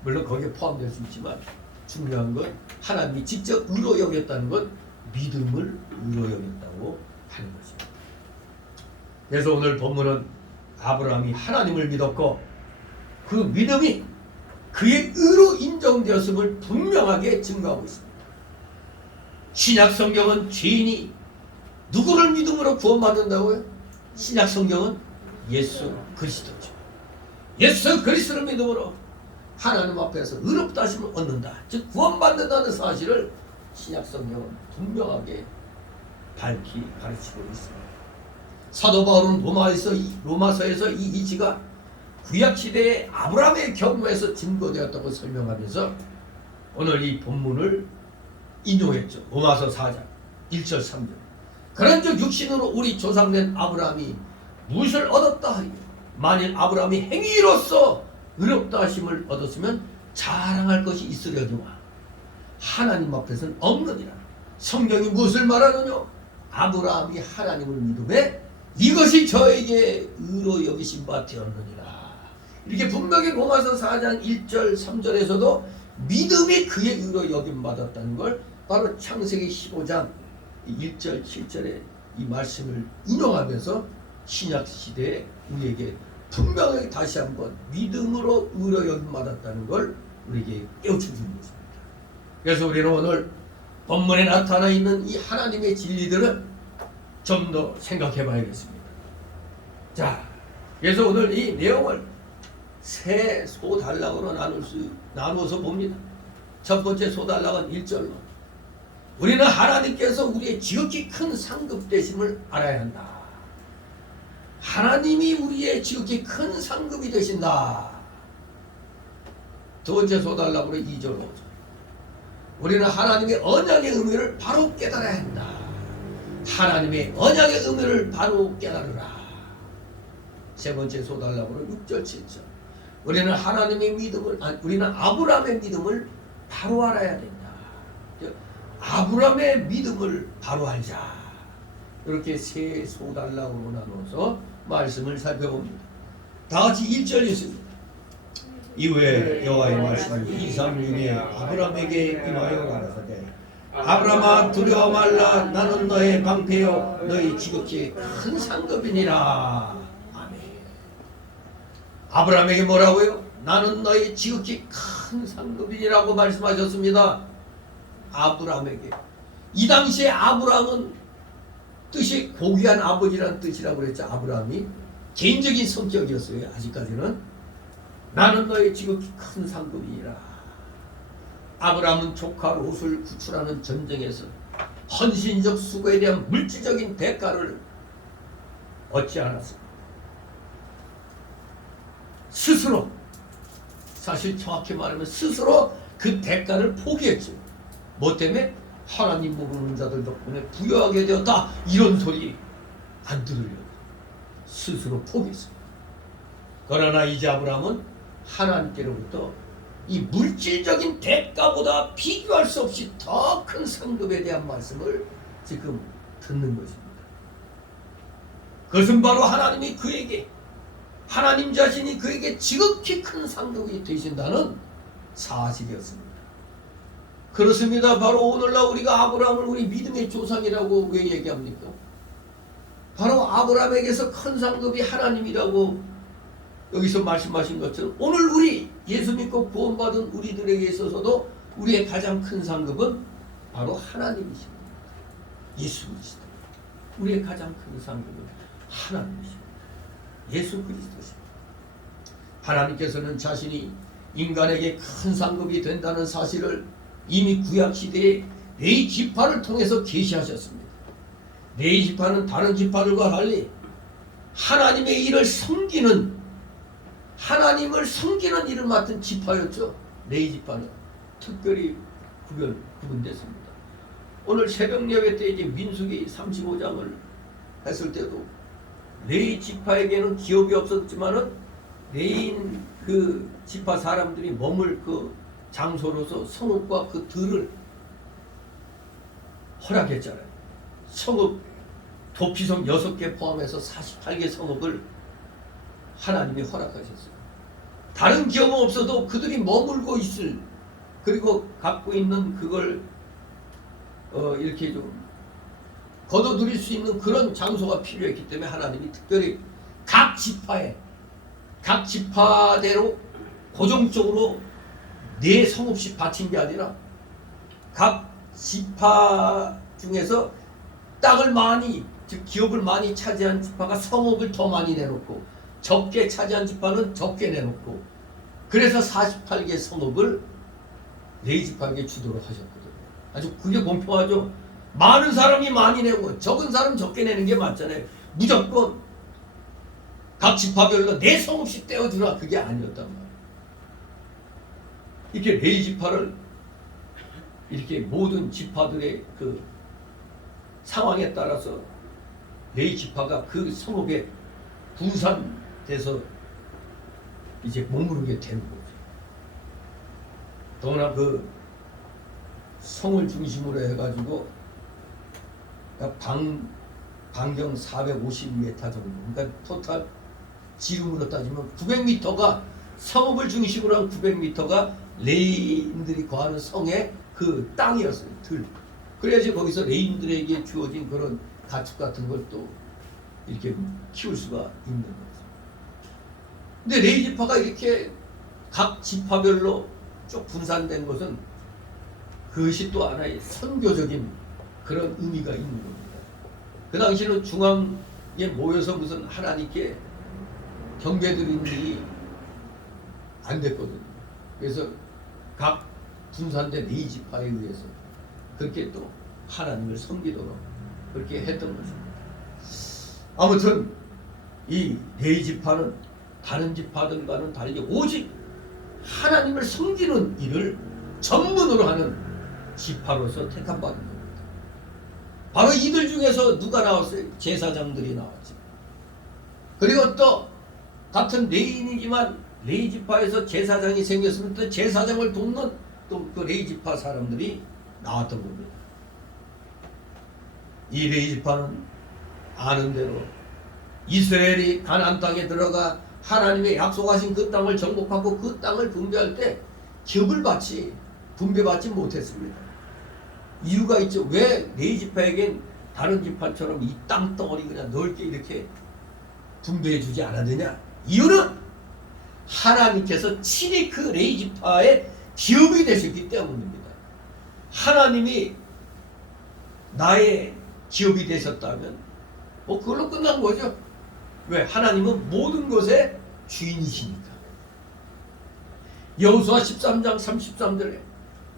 물론 거기에 포함될 수 있지만 중요한 건 하나님이 직접 의로 여겼다는 건 믿음을 의로 여겼다고 하는 것입니다. 그래서 오늘 본문은 아브라함이 하나님을 믿었고 그 믿음이 그의 의로 인정되었음을 분명하게 증거하고 있습니다. 신약 성경은 죄인이 누구를 믿음으로 구원받는다고요? 신약 성경은 예수 그리스도죠. 예수 그리스도를 믿음으로 하나님 앞에서 의롭다 하심을 얻는다. 즉 구원받는다는 사실을 신약 성경은 분명하게 밝히 가르치고 있습니다. 사도 바울은 로마서에서 이 이치가 구약시대의 아브라함의 경우에서 증거되었다고 설명하면서 오늘 이 본문을 인용했죠. 로마서 4장 1절 3절 그런즉 육신으로 우리 조상된 아브라함이 무엇을 얻었다 하리요. 만일 아브라함이 행위로서 의롭다 하심을 얻었으면 자랑할 것이 있으려니와 하나님 앞에서는 없느니라. 성경이 무엇을 말하느냐? 아브라함이 하나님을 믿음에 이것이 저에게 의로 여기신 바 되었느니라. 이렇게 분명히 로마서 4장 1절 3절에서도 믿음이 그의 의로 여김 받았다는 걸 바로 창세기 15장 1절 7절에 이 말씀을 인용하면서 신약시대에 우리에게 분명하게 다시 한번 믿음으로 의로 여김 받았다는 걸 우리에게 깨우쳐주는 것입니다. 그래서 우리는 오늘 본문에 나타나 있는 이 하나님의 진리들을 좀 더 생각해 봐야겠습니다. 자, 그래서 오늘 이 내용을 세 소단락으로 나누어서 봅니다. 첫 번째 소단락은 1절로 우리는 하나님께서 우리의 지극히 큰 상급되심을 알아야 한다. 하나님이 우리의 지극히 큰 상급이 되신다. 두 번째 소달라고는 2절 5절. 우리는 하나님의 언약의 의미를 바로 깨달아야 한다. 하나님의 언약의 의미를 바로 깨달으라. 세 번째 소달라고는 6절 7절. 우리는 하나님의 믿음을, 우리는 아브라함의 믿음을 바로 알아야 된다. 아브라함의 믿음을 바로 알자. 이렇게 세 소달라고로 나눠서 말씀을 살펴봅니다. 다같이 1절 있습니다. 이후에 여호와의 말씀이 이삭 중에 아브라함에게 임하여 가라사대 아브라함아 두려워 말라. 나는 너의 방패요 너희 지극히 큰 상급이니라. 아멘. 아브라함에게 뭐라고요? 나는 너희 지극히 큰 상급이니라고 말씀하셨습니다. 아브라함에게. 이 당시에 아브라함은 뜻이 고귀한 아버지라는 뜻이라고 그랬죠. 아브라함이 개인적인 성격이었어요. 아직까지는. 나는 너의 지극히 큰 상급이니라. 아브라함은 조카 롯을 구출하는 전쟁에서 헌신적 수고에 대한 물질적인 대가를 얻지 않았습니다. 스스로, 사실 정확히 말하면 스스로 그 대가를 포기했죠. 뭐 때문에? 하나님 모르는 자들 덕분에 부유하게 되었다. 이런 소리 안 들으려고 스스로 포기했습니다. 그러나 이제 아브라함은 하나님께로부터 이 물질적인 대가보다 비교할 수 없이 더 큰 상급에 대한 말씀을 지금 듣는 것입니다. 그것은 바로 하나님이 그에게, 하나님 자신이 그에게 지극히 큰 상급이 되신다는 사실이었습니다. 그렇습니다. 바로 오늘날 우리가 아브라함을 우리 믿음의 조상이라고 왜 얘기합니까? 바로 아브라함에게서 큰 상급이 하나님이라고 여기서 말씀하신 것처럼 오늘 우리 예수 믿고 구원받은 우리들에게 있어서도 우리의 가장 큰 상급은 바로 하나님이십니다. 예수 그리스도. 우리의 가장 큰 상급은 하나님이십니다. 예수 그리스도십니다. 하나님께서는 자신이 인간에게 큰 상급이 된다는 사실을 이미 구약시대에 레위 지파를 통해서 계시하셨습니다. 레위 지파는 다른 지파들과 달리 하나님의 일을 섬기는, 하나님을 섬기는 일을 맡은 지파였죠. 레위 지파는 특별히 구분됐습니다. 오늘 새벽 예배 때 이제 민수기 35장을 했을 때도 레위 지파에게는 기업이 없었지만은 레위인 그 지파 사람들이 머물 그 장소로서 성읍과 그 들을 허락했잖아요. 성읍 도피성 6개 포함해서 48개 성읍을 하나님이 허락하셨어요. 다른 기업은 없어도 그들이 머물고 있을, 그리고 갖고 있는 그걸 이렇게 좀 거둬들일 수 있는 그런 장소가 필요했기 때문에 하나님이 특별히 각 지파대로 고정적으로 네 성읍씩 바친 게 아니라 각 지파 중에서 땅을 많이, 즉 기업을 많이 차지한 지파가 성읍을 더 많이 내놓고 적게 차지한 지파는 적게 내놓고, 그래서 48개 성읍을 레위 지파에게 주도록 하셨거든요. 아주 그게 공평하죠. 많은 사람이 많이 내고 적은 사람 적게 내는 게 맞잖아요. 무조건 각 지파별로 네 성읍씩 떼어주라, 그게 아니었단 말이에요. 이렇게 레위 지파를 이렇게 모든 지파들의 그 상황에 따라서 레위 지파가 그 성읍에 분산돼서 이제 머무르게 되는 거죠. 더구나 그 성을 중심으로 해가지고 반경 450m 정도, 그러니까 토탈 지름으로 따지면 900m가, 성읍을 중심으로 한 900m가 레위인들이 거하는 성의 그 땅이었어요. 들. 그래야지 거기서 레위인들에게 주어진 그런 가축 같은 걸 또 이렇게 키울 수가 있는 거죠. 근데 레위 지파가 이렇게 각 지파별로 쭉 분산된 것은 그것이 또 하나의 선교적인 그런 의미가 있는 겁니다. 그 당시는 중앙에 모여서 무슨 하나님께 경배드리는 일이 안 됐거든요. 그래서 각 분산된 레위 지파에 의해서 그렇게 또 하나님을 섬기도록 그렇게 했던 것입니다. 아무튼 이 레위 지파는 다른 지파들과는 달리 오직 하나님을 섬기는 일을 전문으로 하는 지파로서 택함 받는 겁니다. 바로 이들 중에서 누가 나왔어요? 제사장들이 나왔죠. 그리고 또 같은 레인이지만 레위 지파에서 제사장이 생겼으면 또 제사장을 돕는 또 그 레위 지파 사람들이 나왔던 겁니다. 이 레위 지파는 아는 대로 이스라엘이 가나안 땅에 들어가 하나님의 약속하신 그 땅을 정복하고 그 땅을 분배할 때 기업을 받지 분배받지 못했습니다. 이유가 있죠. 왜 레위 지파에겐 다른 지파처럼 이 땅덩어리 그냥 넓게 이렇게 분배해 주지 않았느냐? 이유는 하나님께서 친히 그 레위 지파의 기업이 되셨기 때문입니다. 하나님이 나의 기업이 되셨다면 뭐 그걸로 끝난 거죠. 왜? 하나님은 모든 것의 주인이시니까. 여호수아 13장 33절에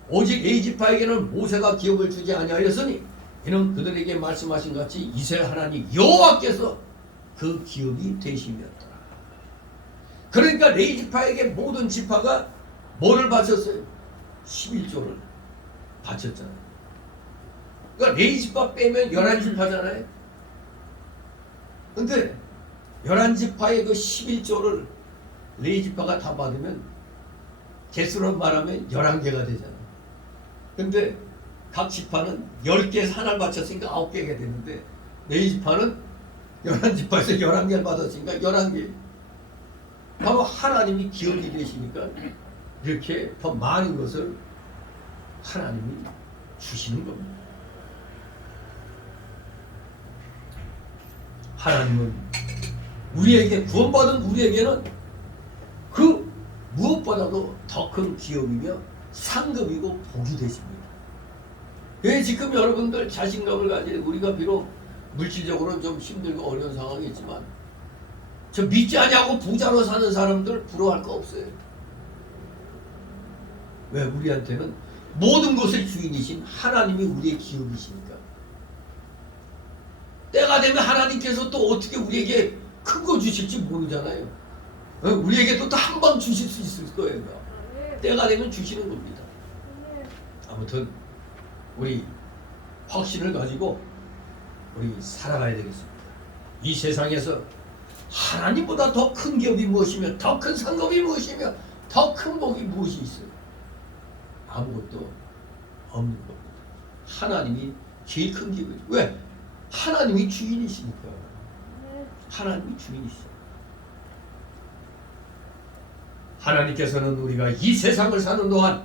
오직 레위 지파에게는 모세가 기업을 주지 아니하였으니 이는 그들에게 말씀하신 같이 이스라엘 하나님 여호와께서 그 기업이 되심이었더라. 그러니까 레위 지파에게 모든 지파가 뭐를 바쳤어요? 11조를 바쳤잖아요. 그러니까 레위 지파 빼면 11지파잖아요. 근데 11지파의 그 11조를 레위 지파가 다 받으면 개수로 말하면 11개가 되잖아요. 근데 각 지파는 10개 하나를 바쳤으니까 9개가 되는데 레위 지파는 11지파에서 11개를 받았으니까 11개. 바로 하나님이 기업이 되시니까 이렇게 더 많은 것을 하나님이 주시는 겁니다. 하나님은 우리에게 구원받은 우리에게는 그 무엇보다도 더 큰 기업이며 상급이고 복이 되십니다. 왜 지금 여러분들 자신감을 가지는 우리가 비록 물질적으로는 좀 힘들고 어려운 상황이지만 저 믿지 않냐고 부자로 사는 사람들 부러워할 거 없어요. 왜? 우리한테는 모든 것의 주인이신 하나님이 우리의 기업이시니까. 때가 되면 하나님께서 또 어떻게 우리에게 큰 거 주실지 모르잖아요. 우리에게 또 한 번 주실 수 있을 거예요. 때가 되면 주시는 겁니다. 아무튼 우리 확신을 가지고 우리 살아가야 되겠습니다. 이 세상에서 하나님보다 더 큰 기업이 무엇이며 더 큰 상급이 무엇이며 더 큰 복이 무엇이 있어요? 아무것도 없는 겁니다. 하나님이 제일 큰 기업이죠. 왜? 하나님이 주인이시니까. 하나님이 주인이시죠. 하나님께서는 우리가 이 세상을 사는 동안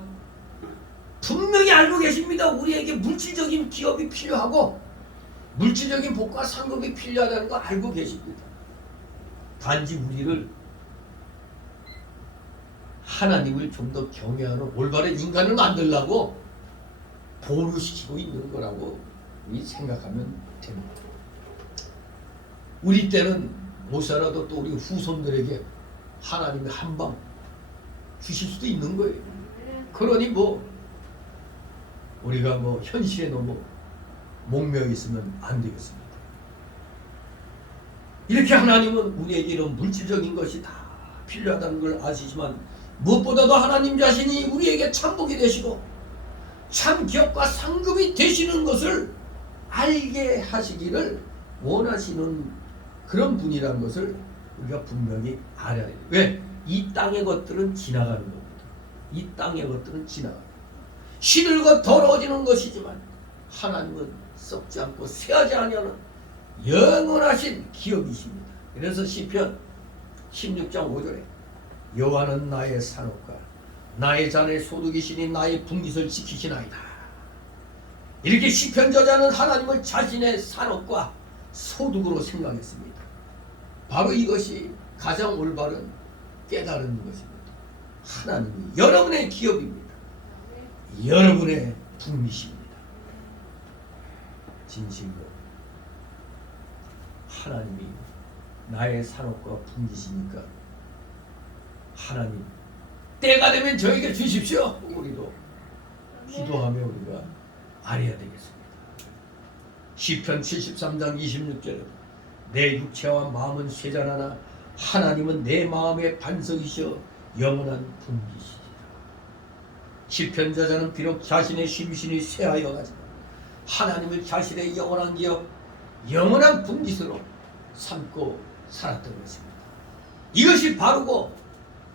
분명히 알고 계십니다. 우리에게 물질적인 기업이 필요하고 물질적인 복과 상급이 필요하다는 거 알고 계십니다. 단지 우리를 하나님을 좀 더 경외하는 올바른 인간을 만들려고 보류시키고 있는 거라고 생각하면 됩니다. 우리 때는 못 살아도 또 우리 후손들에게 하나님이 한 방 주실 수도 있는 거예요. 그러니 우리가 현실에 너무 목매어 있으면 안 되겠습니다. 이렇게 하나님은 우리에게 이런 물질적인 것이 다 필요하다는 걸 아시지만 무엇보다도 하나님 자신이 우리에게 참복이 되시고 참 기업과 상급이 되시는 것을 알게 하시기를 원하시는 그런 분이라는 것을 우리가 분명히 알아야 돼요. 왜? 이 땅의 것들은 지나가는 겁니다. 이 땅의 것들은 지나가요. 시들고 더러워지는 것이지만 하나님은 썩지 않고 쇠하지 아니하는 영원하신 기업이십니다. 그래서 시편 16장 5절에 여호와는 나의 산업과 나의 잔의 소득이시니 나의 분깃을 지키시나이다. 이렇게 시편 저자는 하나님을 자신의 산업과 소득으로 생각했습니다. 바로 이것이 가장 올바른 깨달은 것입니다. 하나님이 여러분의 기업입니다. 여러분의 분깃입니다. 진실로 하나님이 나의 산업과 분깃이니까 하나님 때가 되면 저에게 주십시오. 우리도 기도하며 우리가 알아야 되겠습니다. 시편 73장 26절에 내 육체와 마음은 쇠잔하나 하나님은 내 마음의 반석이시여 영원한 분기시리라. 시편자자는 비록 자신의 심신이 쇠하여 가지만 하나님을 자신의 영원한 기업, 영원한 분깃으로 삼고 살았던 것입니다. 이것이 바르고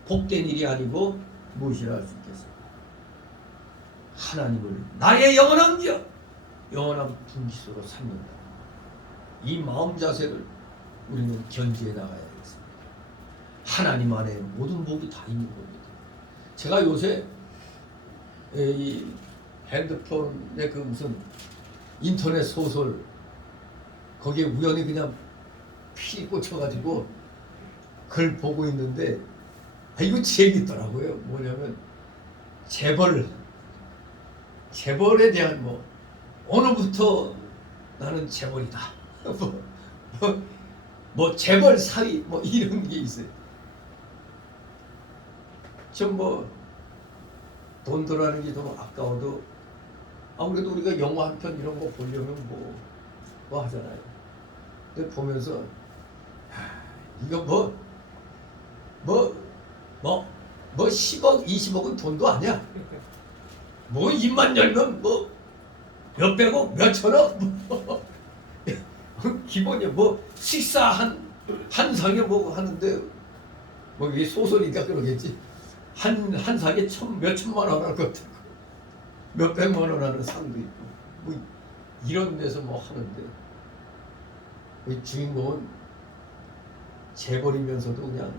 복된 일이 아니고 무엇이라 할 수 있겠습니까? 하나님을 나의 영원한 기업, 영원한 분깃으로 삼는다. 이 마음 자세를 우리는 견지해 나가야 되겠습니다. 하나님 안에 모든 복이 다 있는 겁니다. 제가 요새 이 핸드폰에 그 무슨 인터넷 소설 거기에 우연히 그냥 필이 꽂혀가지고 그걸 보고 있는데 이거 재밌더라고요. 뭐냐면 재벌에 대한 뭐 오늘부터 나는 재벌이다. 뭐 재벌 사위 뭐 이런 게 있어요. 좀 뭐 돈 들어가는 게 좀 아까워도 아무래도 우리가 영화 한 편 이런 거 보려면 뭐 하잖아요. 근데 보면서 이거 뭐 10억 20억은 돈도 아니야. 뭐 입만 열면 뭐 몇백억 몇천억 기본이야. 뭐 식사 한 상에 뭐 하는데 뭐 이게 소설이니까 그러겠지. 한 상에 몇천만 원 할 것 같고 몇백만 원 하는 상도 있고 뭐 이런 데서 뭐 하는데 그 주인공은 재벌이면서도 그냥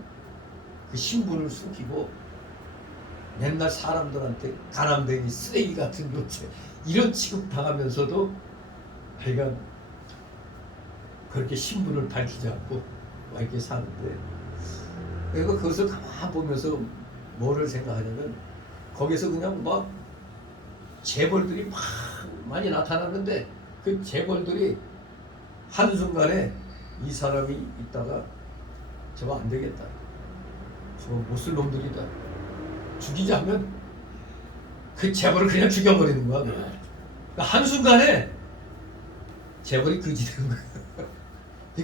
그 신분을 숨기고 맨날 사람들한테 가람뱅이 쓰레기 같은 요체 이런 취급 당하면서도 하여간 그렇게 신분을 밝히지 않고 이렇게 사는데 내가 그것을 가만 보면서 뭐를 생각하냐면 거기서 그냥 막 재벌들이 막 많이 나타나는데 그 재벌들이 한순간에 이 사람이 있다가 저거 안 되겠다. 저거 못쓸 놈들이다. 죽이자 하면 그 재벌을 그냥 죽여버리는 거야. 그러니까 한순간에 재벌이 그지 되는 거야.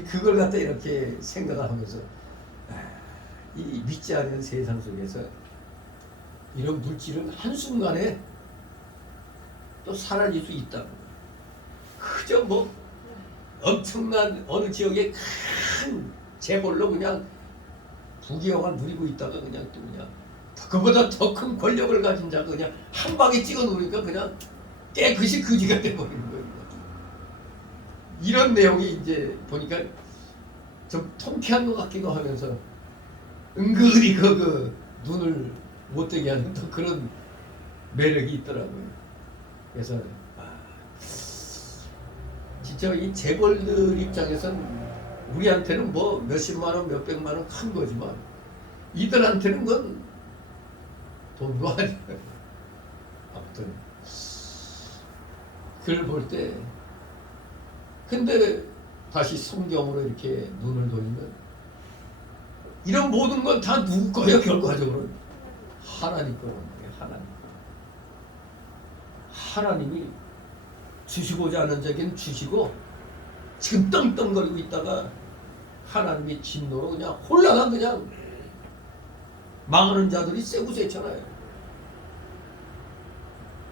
그걸 갖다 이렇게 생각을 하면서 이 믿지 않는 세상 속에서 이런 물질은 한순간에 또 사라질 수 있다. 그저 뭐 엄청난 어느 지역에 큰 재벌로 그냥 부귀영화를 누리고 있다가 그냥 또 그냥 그보다 더 큰 권력을 가진 자가 그냥 한 방에 찍어 놓으니까 그냥 깨끗이 그지가 돼버리는 거예요. 이런 내용이 이제 보니까 좀 통쾌한 것 같기도 하면서 은근히 그 눈을 못 뜨게 하는 또 그런 매력이 있더라고요. 그래서 진짜 이 재벌들 입장에선 우리한테는 뭐 몇십만 원, 몇백만 원 큰 거지만 이들한테는 그건 돈도 아니에요. 아무튼 그걸 볼 때 근데 다시 성경으로 이렇게 눈을 돌리면 이런 모든 건 다 누구 거예요? 결과적으로는 하나님 거란 말이에요. 하나님이 주시고자 하는 자에게는 주시고 지금 떵떵거리고 있다가 하나님의 진노로 그냥 홀라가 그냥 망하는 자들이 쎄구세잖아요.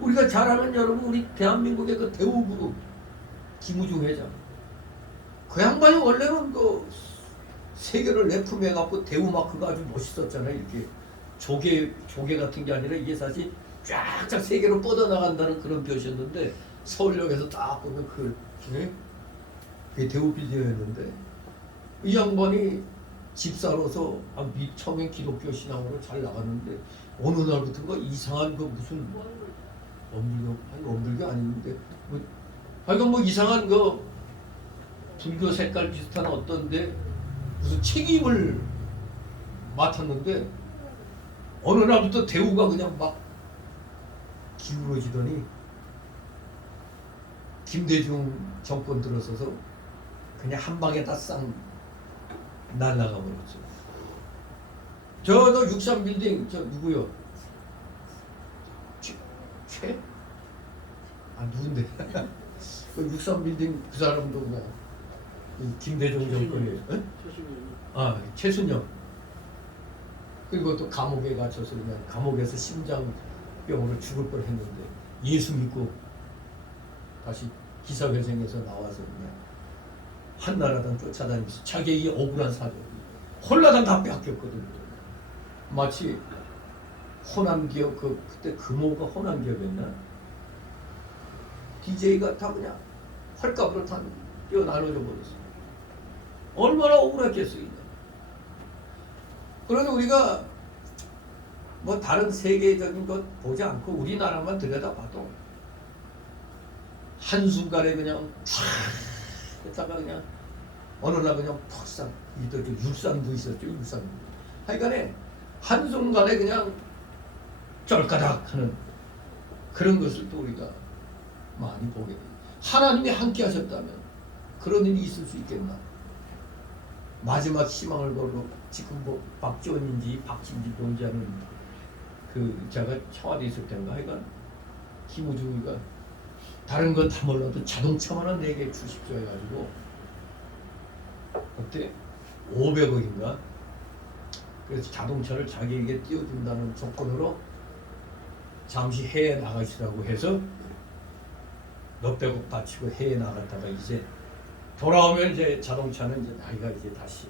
우리가 잘 아는 여러분 우리 대한민국의 그 대우그룹 김우중 회장 그 양반이 원래는 그 세계를 내품해 갖고 대우 마크가 아주 멋있었잖아요. 이렇게 조개 같은 게 아니라 이게 사실 쫙쫙 세계로 뻗어나간다는 그런 벼이었는데 서울역에서 딱 보면 그게 대우 빌딩이었는데 이 양반이 집사로서 처음엔 기독교 신앙으로 잘 나갔는데 어느 날부터가 이상한 그 무슨 원불교 아닌데 하여간 뭐 이상한 그 불교 색깔 비슷한 어떤데 무슨 책임을 맡았는데 어느 날부터 대우가 그냥 막 기울어지더니 김대중 정권 들어서서 그냥 한 방에 다 싹 날아가 버렸죠. 저 63빌딩 저 누구요? 최? 누군데? 그 63빌딩 그 사람도 그냥 김대중 정권이에요. 최순영. 최순영. 그리고 또 감옥에 갇혀서 그냥 감옥에서 심장병으로 죽을 뻔했는데 예수 믿고 다시 기사회생에서 나와서 그냥 한나라당 쫓아다니면서 자기의 억울한 사정 홀라당 다 뺏겼거든요. 마치 호남기업 그때 금호가 호남기업이었나? DJ가 다 그냥 헐값으로 다 뛰어 나눠져 버렸어요. 얼마나 억울했겠어요. 그러니 우리가 뭐 다른 세계적인 것 보지 않고 우리나라만 들여다봐도 한순간에 그냥 쫙 했다가 그냥 어느 날 그냥 퍽산 이또 율산도 있었죠. 율산도 하여간에 한순간에 그냥 쩔까닥 하는 그런 것을 또 우리가 많이 보게 돼요. 하나님이 함께 하셨다면 그런 일이 있을 수 있겠나. 마지막 희망을 걸고 지금 뭐 박지원인지 박진지 동지하는 그 제가 청와대에 있을 때인가 하여간 김우중이가 다른 건 다 몰라도 자동차만 한 4개 주십시오 해가지고 그때 500억인가 그래서 자동차를 자기에게 띄워준다는 조건으로 잠시 해외 나가시라고 해서 몇백억 바치고 해외 나갔다가 이제 돌아오면 이제 자동차는 이제 나이가 이제 다시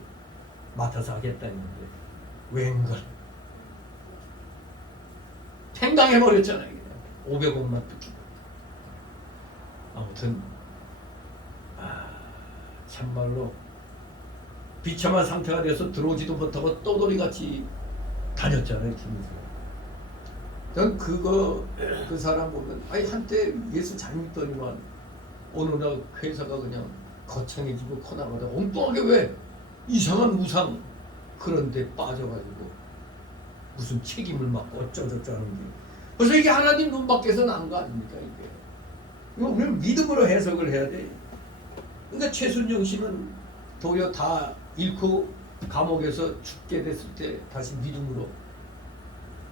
맡아서 하겠다 했는데 웬걸 팽당해버렸잖아요. 500억만 뜯기고. 아무튼 참말로 비참한 상태가 돼서 들어오지도 못하고 떠돌이같이 다녔잖아요. 김우중. 전 그 사람 보면 한때 예수 잘 믿더니만 어느 날 회사가 그냥 거창해지고 커나가다 엉뚱하게 왜 이상한 우상 그런데 빠져가지고 무슨 책임을 맡고 어쩌저쩌 하는 게 그래서 이게 하나님 눈 밖에서 난 거 아닙니까 이게. 이거 우리는 믿음으로 해석을 해야 돼. 그러니까 최순영 씨는 도리어 다 잃고 감옥에서 죽게 됐을 때 다시 믿음으로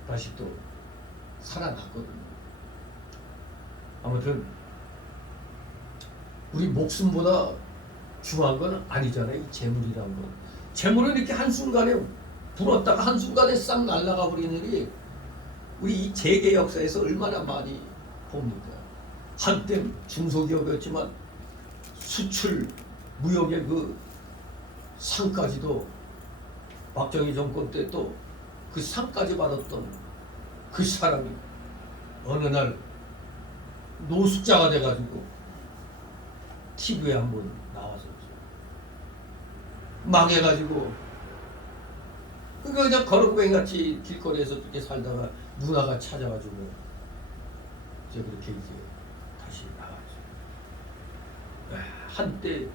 다시 또 살아났거든요. 아무튼 우리 목숨보다 중요한 건 아니잖아요. 이 재물이란 건. 재물은 이렇게 한순간에 불었다가 한순간에 싹 날아가 버리는 일이 우리 이 재계 역사에서 얼마나 많이 봅니까. 한때 중소기업이었지만 수출 무역의 그 상까지도 박정희 정권 때 또 그 상까지 받았던 그 사람이 어느 날 노숙자가 돼가지고 TV에 한번 나와서 망해가지고 그러니까 그냥 거렁뱅이같이 길거리에서 그렇게 살다가 누나가 찾아가지고 이제 그렇게 이제 다시 나왔죠. 한때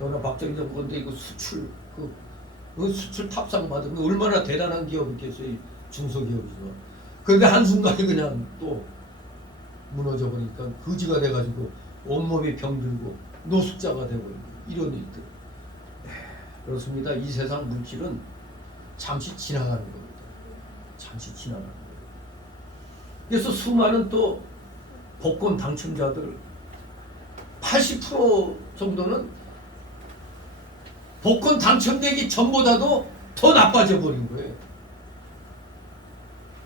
너나 박정희 정권 때 이거 수출 그 수출 탑상 받으면 얼마나 대단한 기업이겠어요. 중소기업이지만. 그런데 한순간에 그냥 또 무너져 버리니까 거지가 돼가지고 온몸이 병들고 노숙자가 되버리고 이런 일들. 그렇습니다. 이 세상 물질은 잠시 지나가는 겁니다. 잠시 지나가는 거예요. 그래서 수많은 또 복권 당첨자들 80% 정도는 복권 당첨되기 전보다도 더 나빠져 버린 거예요.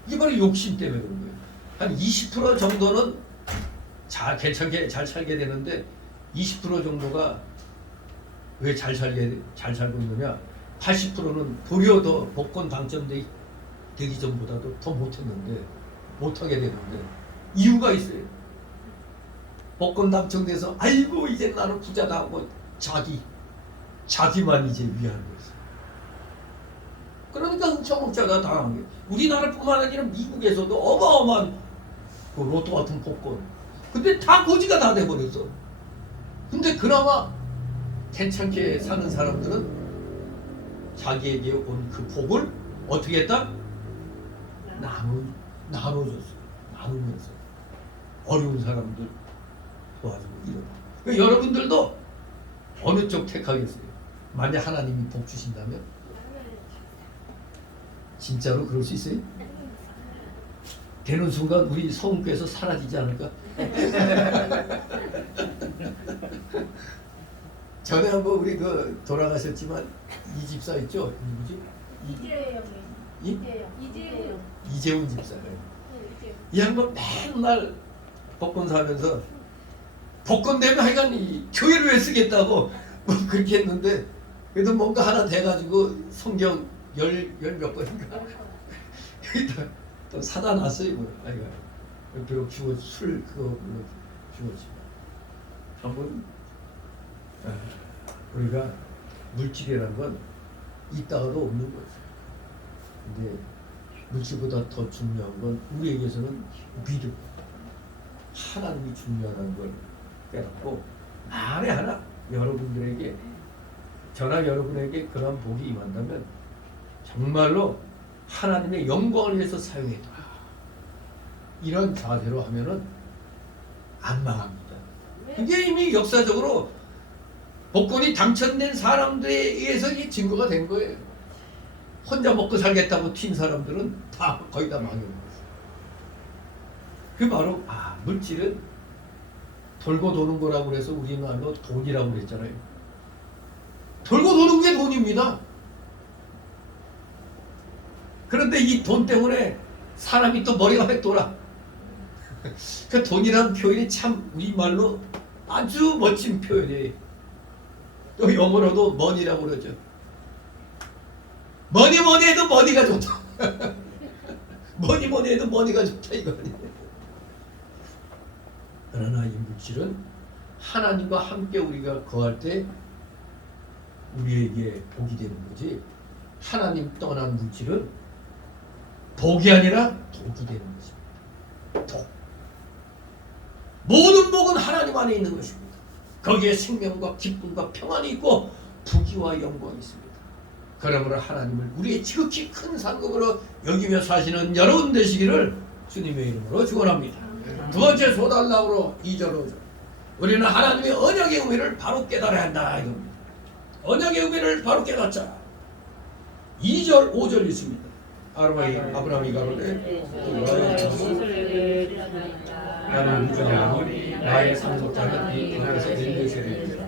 이게 바로 욕심 때문에 그런 거예요. 한 20% 정도는 괜찮게 잘 살게 되는데 20% 정도가 왜 잘 살고 있느냐? 80%는 도리어 더 복권 당첨되기 전보다도 더 못하게 되는데 이유가 있어요. 복권 당첨돼서 아이고 이제 나는 부자다 하고 자기만 이제 위하는 거죠. 그러니까 훔쳐먹자가 당한 게 우리나라뿐만 아니라 미국에서도 어마어마한 그 로또 같은 복권. 근데 다 고지가 다 돼버렸어. 근데 그나마 괜찮게 사는 사람들은 자기에게 온 그 복을 어떻게 했다? 나눠줬어. 나누면서 어려운 사람들 도와주고 이런. 그러니까 여러분들도 어느 쪽 택하겠어요? 만약 하나님이 복 주신다면 진짜로 그럴 수 있어요? 되는 순간 우리 성교에서 사라지지 않을까? 전에 한번 우리 그 돌아가셨지만 이 집사 있죠? 누구지? 이재영. 이? 이재영. 이재훈 집사예요. 이 양반 맨날 복권 사면서 복권 되면 하여간 이 교회를 왜 쓰겠다고 뭐 그렇게 했는데 그래도 뭔가 하나 돼가지고 성경 열 몇 번인가 여기다 또 사다 놨어요. 뭐. 아이가 비록 술 그거 물론 죽었지만 한번 우리가 물질이라는 건 있다가도 없는 거죠. 근데 물질보다 더 중요한 건 우리에게서는 믿음, 하나님이 중요하다는 걸 깨닫고 만에 하나 여러분들에게 저나 여러분에게 그런 복이 임한다면 정말로 하나님의 영광을 위해서 사용해라. 이런 자세로 하면은 안 망합니다. 그게 이미 역사적으로 복권이 당첨된 사람들에 의해서 이 증거가 된 거예요. 혼자 먹고 살겠다고 튄 사람들은 다 거의 다 망해버렸어요. 그 바로 물질은 돌고 도는 거라고 그래서 우리는 말로 돈이라고 그랬잖아요. 돌고 도는 게 돈입니다. 그런데 이 돈 때문에 사람이 또 머리가 획 돌아. 그 돈이라는 표현이 참 우리말로 아주 멋진 표현이에요. 또 영어로도 머니라고 그러죠. 뭐니 해도 머니가 좋다. 뭐니 해도 머니가 좋다 이거 아니에요. 그러나 이 물질은 하나님과 함께 우리가 거할 때 우리에게 복이 되는 거지, 하나님 떠난 물질은 복이 아니라 독이 되는 것입니다. 독. 모든 복은 하나님 안에 있는 것입니다. 거기에 생명과 기쁨과 평안이 있고 부귀와 영광이 있습니다. 그러므로 하나님을 우리의 지극히 큰 상급으로 여기며 사시는 여러분 되시기를 주님의 이름으로 축원합니다. 두 번째 소달라우로 2절 5절. 우리는 하나님의 언약의 의미를 바로 깨달아야 한다 이겁니다. 언약의 의미를 바로 깨닫자. 2절 5절 있습니다. 아브라함이 가로되 나는 무죄하노니 나의 상속자는 이 땅에서 인도시리라.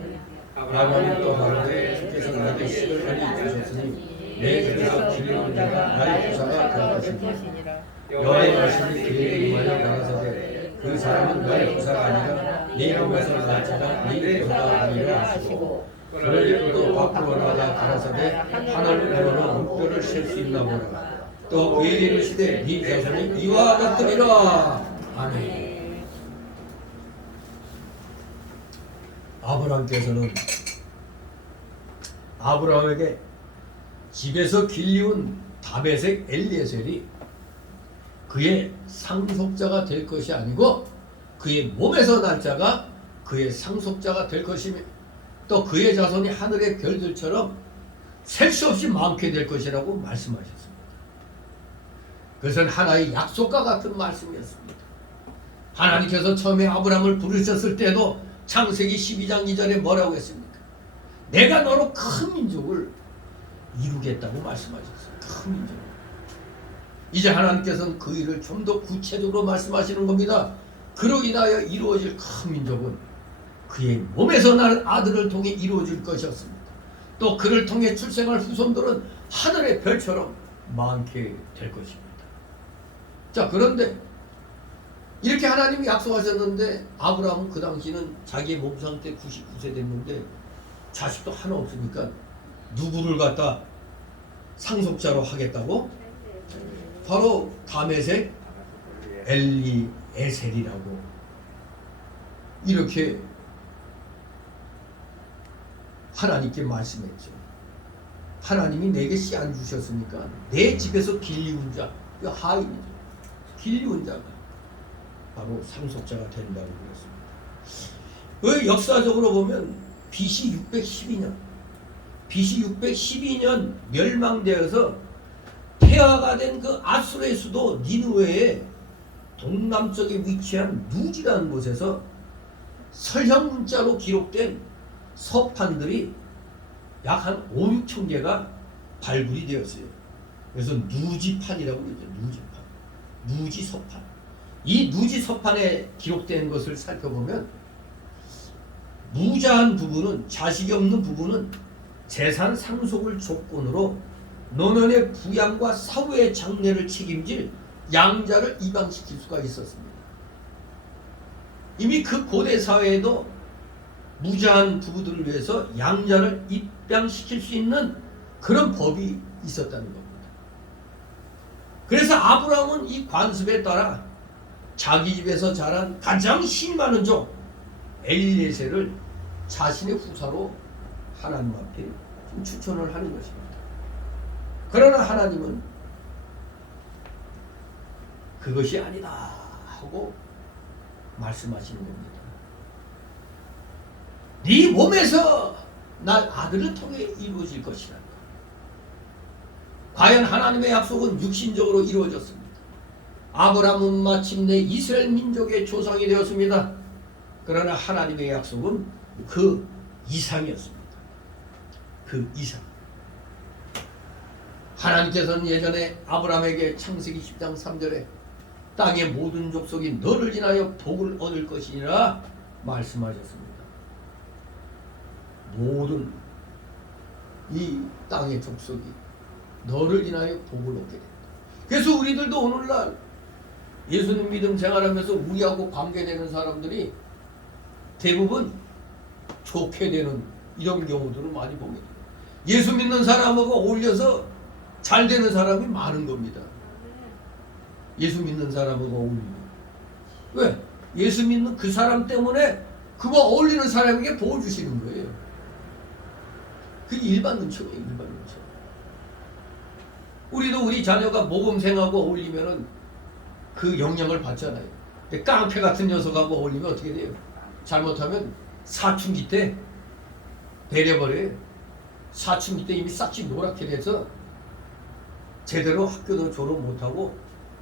아브라함이 또 가로되 주께서 나에게 씨를 많이 주셨으니 내 제사 드리는 자가 나의 부사가 될 것이니라. 여호와의 말씀이 그에게 임하여 가라사대 그 사람은 너의 부사가 아니라 네 몸에서 날 자가 네 부사가 아니라 하시고 그를 또 밖으로 나가 가라사대 하늘로는 목표를 셀 수 있나 보라. 또 그에게 이르시되 네 자손이 이와 같으리라. 아멘. 아브라함께서는 아브라함에게 집에서 길리운 다메섹 엘리에셀이 그의 상속자가 될 것이 아니고 그의 몸에서 난 자가 그의 상속자가 될 것이며 또 그의 자손이 하늘의 별들처럼 셀 수 없이 많게 될 것이라고 말씀하셨습니다. 그것은 하나의 약속과 같은 말씀이었습니다. 하나님께서 처음에 아브라함을 부르셨을 때도 창세기 12장 2절에 뭐라고 했습니까? 내가 너로 큰 민족을 이루겠다고 말씀하셨어요. 큰 민족. 이제 하나님께서는 그 일을 좀 더 구체적으로 말씀하시는 겁니다. 그로 인하여 이루어질 큰 민족은 그의 몸에서 난 아들을 통해 이루어질 것이었습니다. 또 그를 통해 출생할 후손들은 하늘의 별처럼 많게 될 것입니다. 자, 그런데 이렇게 하나님이 약속하셨는데 아브라함은 그 당시는 자기의 몸 상태 99세 됐는데 자식도 하나 없으니까 누구를 갖다 상속자로 하겠다고? 바로 다메섹 엘리에셀이라고 이렇게 하나님께 말씀했죠. 하나님이 내게 씨 안 주셨으니까 내 집에서 길리운 자, 그 하인이죠. 길리운 자가 바로 상속자가 된다고 그랬습니다. 그 역사적으로 보면 BC 612년 멸망되어서 폐하가 된 그 아수르의 수도 니느웨의 동남쪽에 위치한 누지라는 곳에서 설형 문자로 기록된 서판들이 약 한 5, 6천 개가 발굴이 되었어요. 그래서 누지판이라고 그러죠. 누지판. 누지서판. 이 누지서판에 기록된 것을 살펴보면 무자한 부부는, 자식이 없는 부부는 재산 상속을 조건으로 노년의 부양과 사후의 장례를 책임질 양자를 입양시킬 수가 있었습니다. 이미 그 고대 사회에도 무자한 부부들을 위해서 양자를 입양시킬 수 있는 그런 법이 있었다는 겁니다. 그래서 아브라함은 이 관습에 따라 자기 집에서 자란 가장 힘 많은 종 엘리에셀을 자신의 후사로 하나님 앞에 추천을 하는 것입니다. 그러나 하나님은 그것이 아니다 하고 말씀하시는 겁니다. 네 몸에서 난 아들을 통해 이루어질 것이라. 과연 하나님의 약속은 육신적으로 이루어졌습니다. 아브라함은 마침내 이스라엘 민족의 조상이 되었습니다. 그러나 하나님의 약속은 그 이상이었습니다. 그 이상. 하나님께서는 예전에 아브라함에게 창세기 10장 3절에 땅의 모든 족속이 너를 인하여 복을 얻을 것이니라 말씀하셨습니다. 모든 이 땅의 족속이 너를 인하여 복을 얻게 된다. 그래서 우리들도 오늘날 예수님 믿음 생활하면서 우리하고 관계되는 사람들이 대부분 좋게 되는 이런 경우들을 많이 보게 돼요. 예수 믿는 사람하고 어울려서 잘 되는 사람이 많은 겁니다. 예수 믿는 사람하고 어울리면. 왜? 예수 믿는 그 사람 때문에 그와 어울리는 사람에게 복을 주시는 거예요. 그 일반 눈초예요. 일반 눈초. 우리도 우리 자녀가 모범생하고 어울리면은 그 영향을 받잖아요. 근데 깡패 같은 녀석하고 어울리면 어떻게 돼요? 잘못하면 사춘기 때 내려버려요. 사춘기 때 이미 싹지 노랗게 돼서 제대로 학교도 졸업 못하고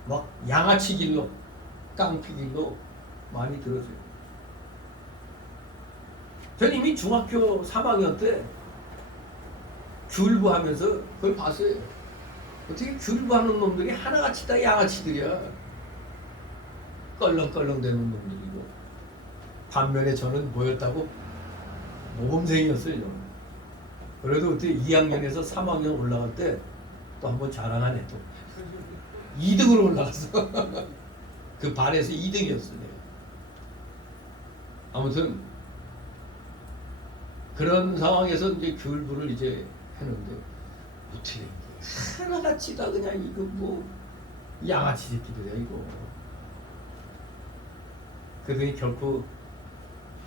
막 양아치 길로 깡패 길로 많이 들어져요. 전 이미 중학교 3학년 때 귤부 하면서 그걸 봤어요. 어떻게 귤부 하는 놈들이 하나같이 다 양아치들이야. 껄렁껄렁대는 놈들이고. 반면에 저는 뭐였다고? 모범생이었어요. 그래도 그때 2학년에서 3학년 올라갈 때 또 한번 자랑하네. 또 2등으로 올라갔어. 그 반에서 2등이었어. 아무튼 그런 상황에서 이제 귤부를 이제 했는데 어떻게 하나같이 다 그냥 이거 뭐 양아치 새끼들이야 이거. 그러더니 결코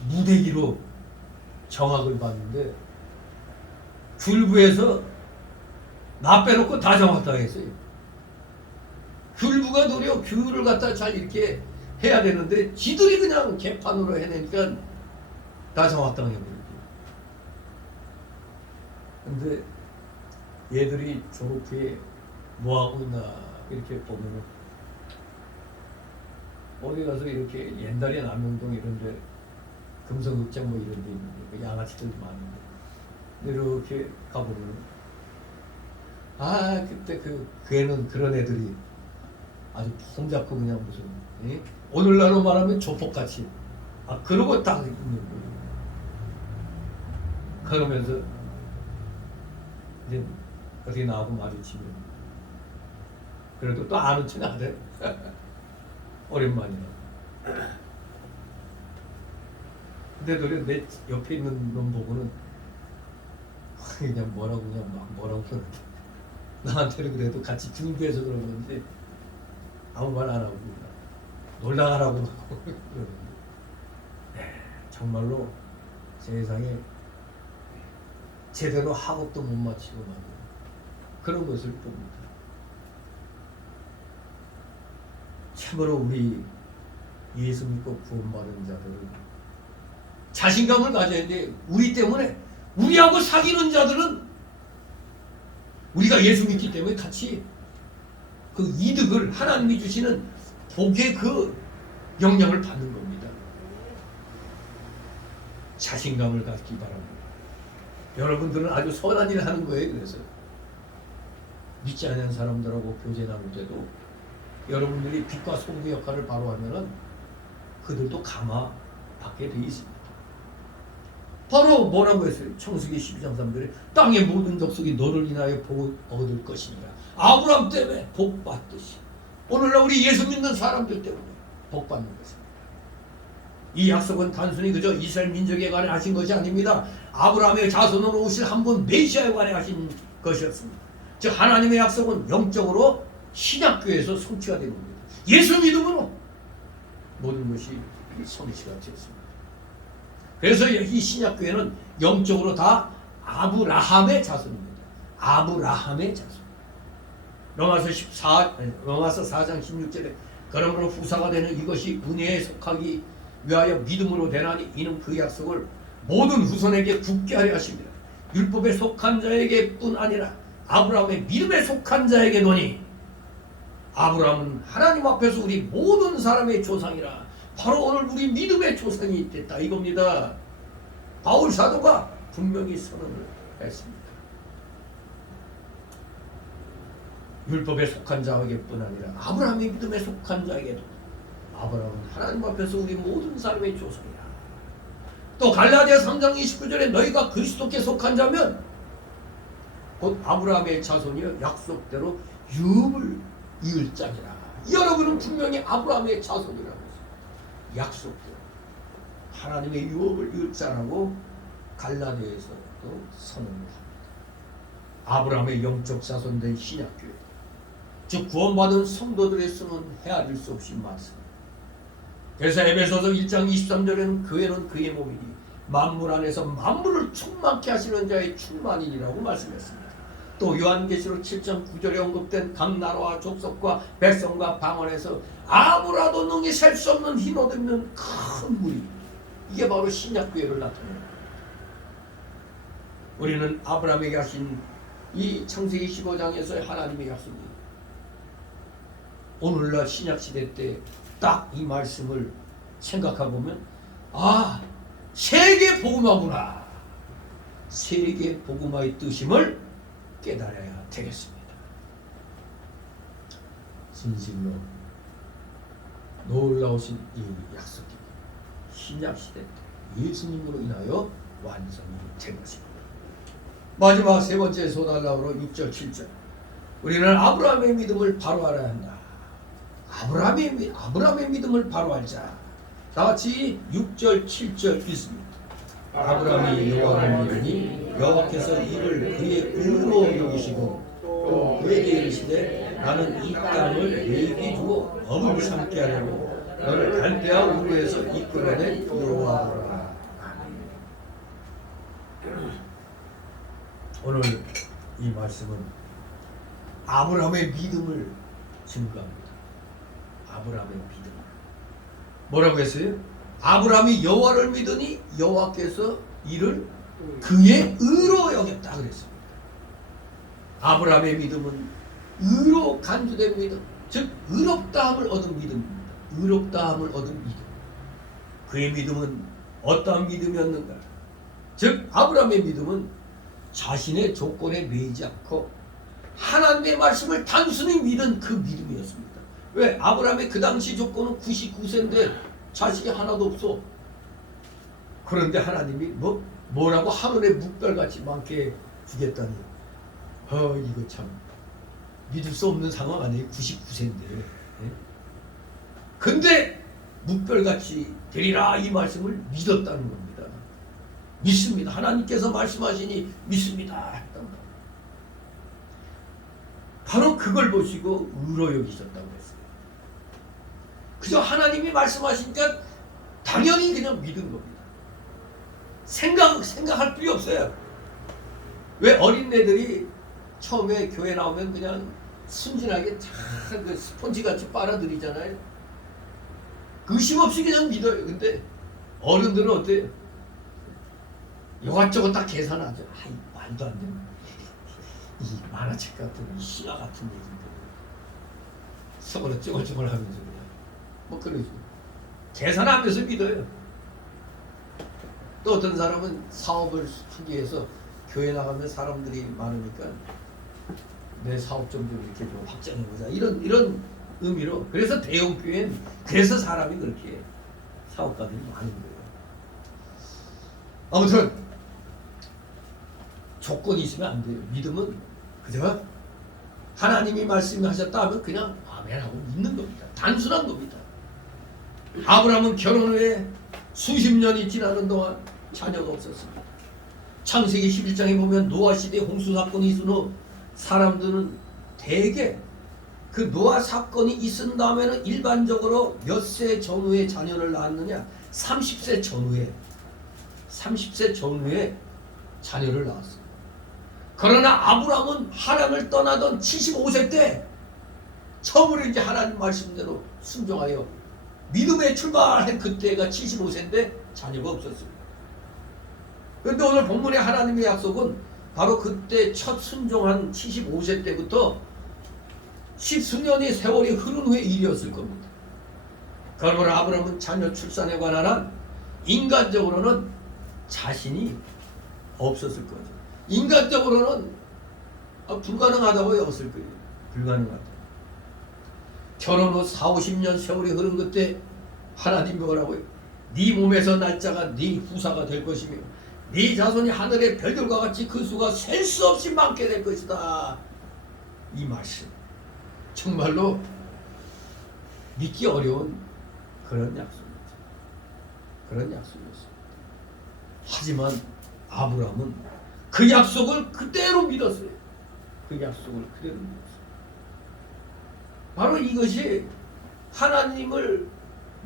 무대기로 정학을 받는데 귤부에서 나 빼놓고 다 정학당했어요. 귤부가 도리어 귤을 갖다 잘 이렇게 해야 되는데 지들이 그냥 개판으로 해내니까 다 정학당해버렸죠. 근데 얘들이 졸업 후에 뭐하고 있나 이렇게 보면은 어디 가서 이렇게 옛날에 남영동 이런데 금성극장 뭐 이런 데 있는데 양아치들도 많은데 이렇게 가보면 그때 그 걔는 그런 애들이 아주 손잡고 그냥 무슨 오늘날로 말하면 조폭같이 그러고 딱 있는 거예요. 그러면서 이제 어떻게 나하고 마주치면 그래도 또 아는 척 안 해. 오랜만이라. 근데 도리어 내 옆에 있는 놈 보고는 그냥 뭐라고 그러는데 나한테는 그래도 같이 준비해서 그런 건지 아무 말 안 하고 놀다 가라고 그러는데 정말로 세상에 제대로 학업도 못 마치고 말이야. 그런 것을 봅니다. 참으로 우리 예수 믿고 구원받은 자들은 자신감을 가져야 돼. 우리 때문에 우리하고 사귀는 자들은 우리가 예수 믿기 때문에 같이 그 이득을 하나님이 주시는 복의 그 영향을 받는 겁니다. 자신감을 갖기 바랍니다. 여러분들은 아주 선한 일을 하는 거예요. 그래서 믿지 않는 사람들하고 교제 나눌 때도 여러분들이 빛과 소금의 역할을 바로 하면은 그들도 감화 받게 되어 있습니다. 바로 뭐라고 했어요? 청수기 12장 3절에 땅의 모든 족속이 너를 인하여 복 얻을 것이니라. 아브라함 때문에 복 받듯이 오늘날 우리 예수 믿는 사람들 때문에 복 받는 것입니다. 이 약속은 단순히 그저 이스라엘 민족에 관해 하신 것이 아닙니다. 아브라함의 자손으로 오실 한 분 메시아에 관해 하신 것이었습니다. 즉 하나님의 약속은 영적으로 신약교회에서 성취가 된 겁니다. 예수 믿음으로 모든 것이 성취가 되었습니다. 그래서 이 신약교회는 영적으로 다 아브라함의 자손입니다. 아브라함의 자손. 로마서 4장 16절에 그러므로 후사가 되는 이것이 은혜에 속하기 위하여 믿음으로 되나니 이는 그 약속을 모든 후손에게 굳게 하려 하십니다. 율법에 속한 자에게 뿐 아니라 아브라함의 믿음에 속한 자에게도니 아브라함은 하나님 앞에서 우리 모든 사람의 조상이라. 바로 오늘 우리 믿음의 조상이 됐다 이겁니다. 바울 사도가 분명히 선언을 했습니다. 율법에 속한 자에게뿐 아니라 아브라함의 믿음에 속한 자에게도 아브라함은 하나님 앞에서 우리 모든 사람의 조상이라. 또 갈라디아 3장 29절에 너희가 그리스도께 속한 자면 곧 아브라함의 자손이여 약속대로 유업을 이을 자니라. 여러분은 분명히 아브라함의 자손이라고 했어요. 약속대로 하나님의 유업을 이을 자라고 갈라디아에서도 선언합니다. 아브라함의 영적 자손된 신약교회, 즉 구원받은 성도들의 수는 헤아릴 수 없이 많습니다. 그래서 에베소서 1장 23절에는 교회는 그의 몸이니 만물 안에서 만물을 충만케 하시는 자의 충만이라고 말씀했습니다. 또 요한계시록 7장 9절에 언급된 각 나라와 족속과 백성과 방언에서 아무라도 능히 셀 수 없는 흰옷 입는 큰 무리, 이게 바로 신약교회를 나타냅니다. 우리는 아브라함에게 하신 이 창세기 15장에서의 하나님의 약속입니다. 오늘날 신약시대 때 딱 이 말씀을 생각해보면 아, 세계 복음화구나. 세계 복음화의 뜻임을 깨달아야 되겠습니다. 진실로 놀라우신 이 약속이 신약시대 때 예수님으로 인하여 완성이 된 것입니다. 마지막 세 번째 소달라우로 6절 7절 우리는 아브라함의 믿음을 바로 알아야 한다. 아브라함의 믿음을 바로 알자. 다같이 6절 7절 있습니다. 아브라함이 여호와를 믿으니 여호와께서 이를 그의 의로 여기시고 또 그에게 이르시되 나는 이 땅을 너에게 주고 업을 삼게 하려고 너를 갈대아 우르에서 이끌어낸 여호와라. 오늘 이 말씀은 아브라함의 믿음을 증거합니다. 아브라함의 믿음. 뭐라고 했어요? 아브라함이 여호와를 믿으니 여호와께서 이를 그의 의로 여겼다 그랬습니다. 아브라함의 믿음은 의로 간주된 믿음, 즉 의롭다함을 얻은 믿음입니다. 의롭다함을 얻은 믿음. 그의 믿음은 어떠한 믿음이었는가? 즉 아브라함의 믿음은 자신의 조건에 매이지 않고 하나님의 말씀을 단순히 믿은 그 믿음이었습니다. 왜? 아브라함의 그 당시 조건은 99세인데 자식이 하나도 없어. 그런데 하나님이 뭐라고 하늘의 묵별같이 많게 주겠다니. 이거 참 믿을 수 없는 상황 아니에요? 99세인데. 예? 근데 묵별같이 되리라 이 말씀을 믿었다는 겁니다. 믿습니다. 하나님께서 말씀하시니 믿습니다. 했던 거. 바로 그걸 보시고 의로 여기셨다고 했어요. 그저 하나님이 말씀하시니까 당연히 그냥 믿은 겁니다. 생각할 필요 없어요. 왜 어린애들이 처음에 교회 나오면 그냥 순진하게 그 스폰지같이 빨아들이잖아요. 의심 없이 그냥 믿어요. 근데 어른들은 어때요? 이것저것 다 계산하죠. 말도 안 되는 이 만화책 같은 이 신화 같은 얘기인데 서로 쪼글쪼글 하면서 그러죠. 계산하면서 믿어요. 또 어떤 사람은 사업을 하기 위해서 교회 나가면 사람들이 많으니까 내 사업 좀 이렇게 좀 확장해보자 이런 의미로. 그래서 대형 교회는 그래서 사람이 그렇게 사업가들이 많은 거예요. 아무튼 조건이 있으면 안 돼요. 믿음은 그저 하나님이 말씀하셨다 하면 그냥 아멘하고 믿는 겁니다. 단순한 겁니다. 아브라함은 결혼 후에 수십 년이 지나는 동안 자녀가 없었습니다. 창세기 11장에 보면 노아 시대 홍수 사건이 있은 후 사람들은 대개 그 노아 사건이 있은 다음에는 일반적으로 몇 세 전후에 자녀를 낳았느냐? 30세 전후에 자녀를 낳았어요. 그러나 아브라함은 하나님을 떠나던 75세 때 처음으로 이제 하나님 말씀대로 순종하여 믿음에 출발한 그때가 75세인데 자녀가 없었습니다. 그런데 오늘 본문의 하나님의 약속은 바로 그때 첫 순종한 75세 때부터 십수년의 세월이 흐른 후의 일이었을 겁니다. 그러므로 아브라함은 자녀 출산에 관한 한 인간적으로는 자신이 없었을 거죠. 인간적으로는 불가능하다고 여겼을 거예요. 불가능하다. 결혼 후 40-50년 세월이 흐른 그때 하나님 뭐라고요? 네 몸에서 날 자가 네 후사가 될 것이며 네 자손이 하늘의 별들과 같이 그 수가 셀 수 없이 많게 될 것이다. 이 말씀 정말로 믿기 어려운 그런 약속이죠. 그런 약속이었어요. 하지만 아브라함은 그 약속을 그대로 믿었어요. 그 약속을 그대로 믿었어요. 바로 이것이 하나님을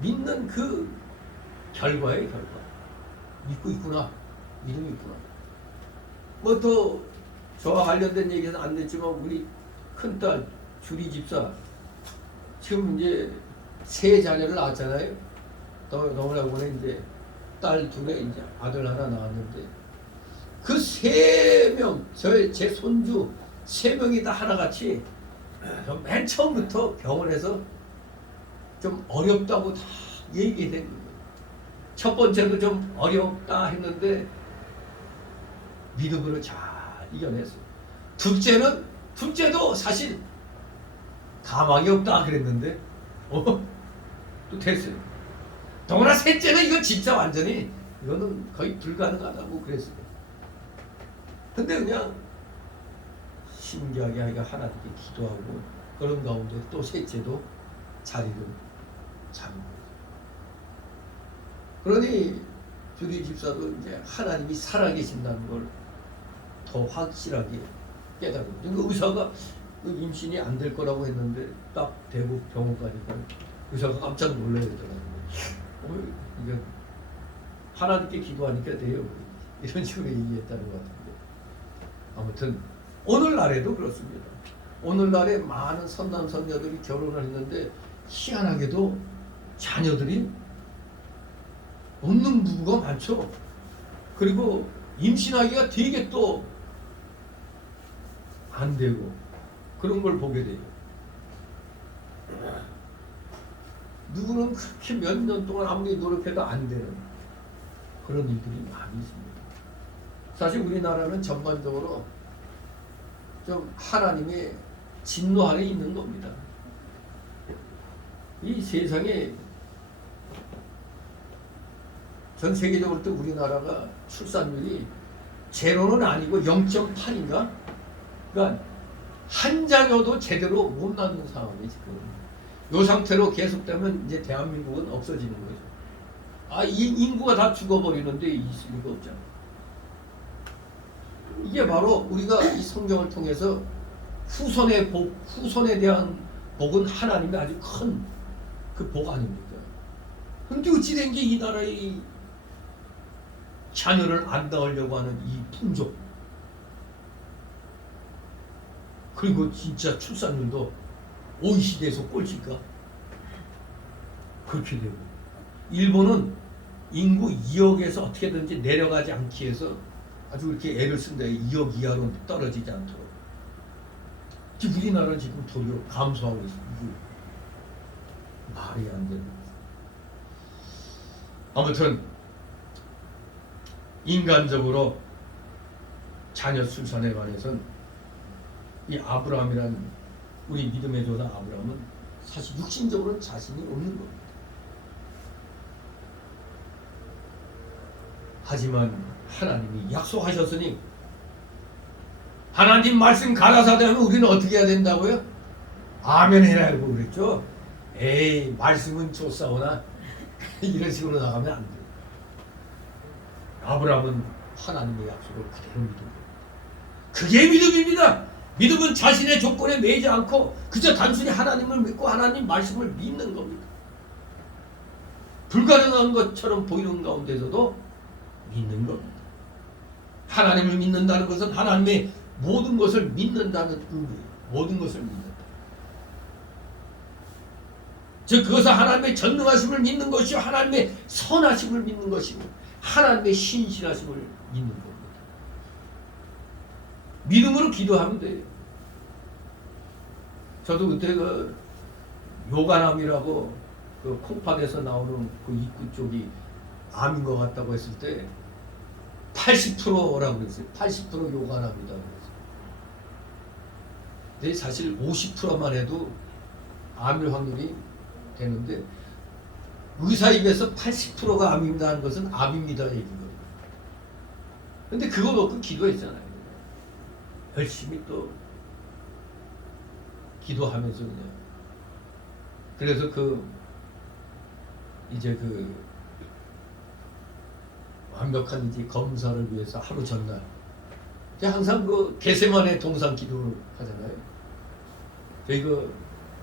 믿는 그 결과의 결과. 믿고 있구나. 믿음이 있구나. 뭐 또 저와 관련된 얘기는 안 됐지만 우리 큰딸 주리 집사 지금 이제 세 자녀를 낳았잖아요. 너무나 오래 이제 딸 둘에 이제 아들 하나 낳았는데 그 세 명, 제 손주 세 명이 다 하나같이 맨 처음부터 병원에서 좀 어렵다고 다 얘기된 거예요. 첫 번째도 좀 어렵다 했는데 믿음으로 잘 이겨냈어요. 둘째도 사실 가망이 없다 그랬는데 또 됐어요. 더구나 셋째는 이거 진짜 완전히 이거는 거의 불가능하다고 그랬어요. 근데 그냥 신기하게 하니까 하나님께 기도하고 그런 가운데 또 셋째도 자리를 잡은 거죠. 그러니 주리 집사도 이제 하나님이 살아계신다는 걸 더 확실하게 깨달은 거죠. 그 의사가 임신이 안 될 거라고 했는데 딱 대구 병원 가니까 의사가 깜짝 놀라야 되더라고요. 이게 하나님께 기도하니까 돼요. 이런 식으로 얘기했다는 것 같은데 아무튼 오늘날에도 그렇습니다. 오늘날에 많은 선남 선녀들이 결혼을 했는데 희한하게도 자녀들이 없는 부부가 많죠. 그리고 임신하기가 되게 또 안 되고 그런 걸 보게 돼요. 누구는 그렇게 몇 년 동안 아무리 노력해도 안 되는 그런 일들이 많이 있습니다. 사실 우리나라는 전반적으로 좀 하나님의 진노 아래 있는 겁니다. 이 세상에 전 세계적으로 또 우리나라가 출산율이 제로는 아니고 0.8인가? 그러니까 한 자녀도 제대로 못 낳는 상황이 지금. 이 상태로 계속되면 이제 대한민국은 없어지는 거죠. 이 인구가 다 죽어버리는데 있을 리가 없잖아. 이게 바로 우리가 이 성경을 통해서 후손의 복, 후손에 대한 복은 하나님의 아주 큰 그 복 아닙니까? 근데 어찌 된 게 이 나라의 자녀를 안 낳으려고 하는 이 풍조, 그리고 진짜 출산율도 OECD에서 꼴찌가 그렇게 되고, 일본은 인구 2억에서 어떻게든지 내려가지 않기 위해서 아주 이렇게 애를 쓴다. 2억 이하로 떨어지지 않도록. 지금 우리나라는 지금 도리어 감소하고 있습니다. 말이 안 되는. 아무튼 인간적으로 자녀 출산에 관해서는 이 아브라함이란 우리 믿음의 조상 아브라함은 사실 육신적으로는 자신이 없는 겁니다. 하지만 하나님이 약속하셨으니 하나님 말씀 가라사대하면 우리는 어떻게 해야 된다고요? 아멘 해라고 그랬죠. 에이 말씀은 좋사오나 이런 식으로 나가면 안 돼요. 아브라함은 하나님의 약속을 그대로 믿은 거예요. 그게 믿음입니다. 믿음은 자신의 조건에 매이지 않고 그저 단순히 하나님을 믿고 하나님 말씀을 믿는 겁니다. 불가능한 것처럼 보이는 가운데서도 믿는 겁니다. 하나님을 믿는다는 것은 하나님의 모든 것을 믿는다는 의미예요. 모든 것을 믿는다. 즉 그것은 하나님의 전능하심을 믿는 것이요 하나님의 선하심을 믿는 것이고 하나님의 신실하심을 믿는 겁니다. 믿음으로 기도하면 돼요. 저도 그때 그 요가남이라고 그 콩팥에서 나오는 그 입구 쪽이 암인 것 같다고 했을 때 80%라고 그랬어요. 80% 요가남이다 그랬어요. 근데 사실 50%만 해도 암일 확률이 되는데 의사 입에서 80%가 암입니다 하는 것은 암입니다 얘기거든요. 근데 그거 놓고 기도했잖아요. 열심히 또 기도하면서 그냥 그래서 이제 완벽한 이제 검사를 위해서 하루 전날 항상 그 겟세마네 동상 기도를 하잖아요. 저희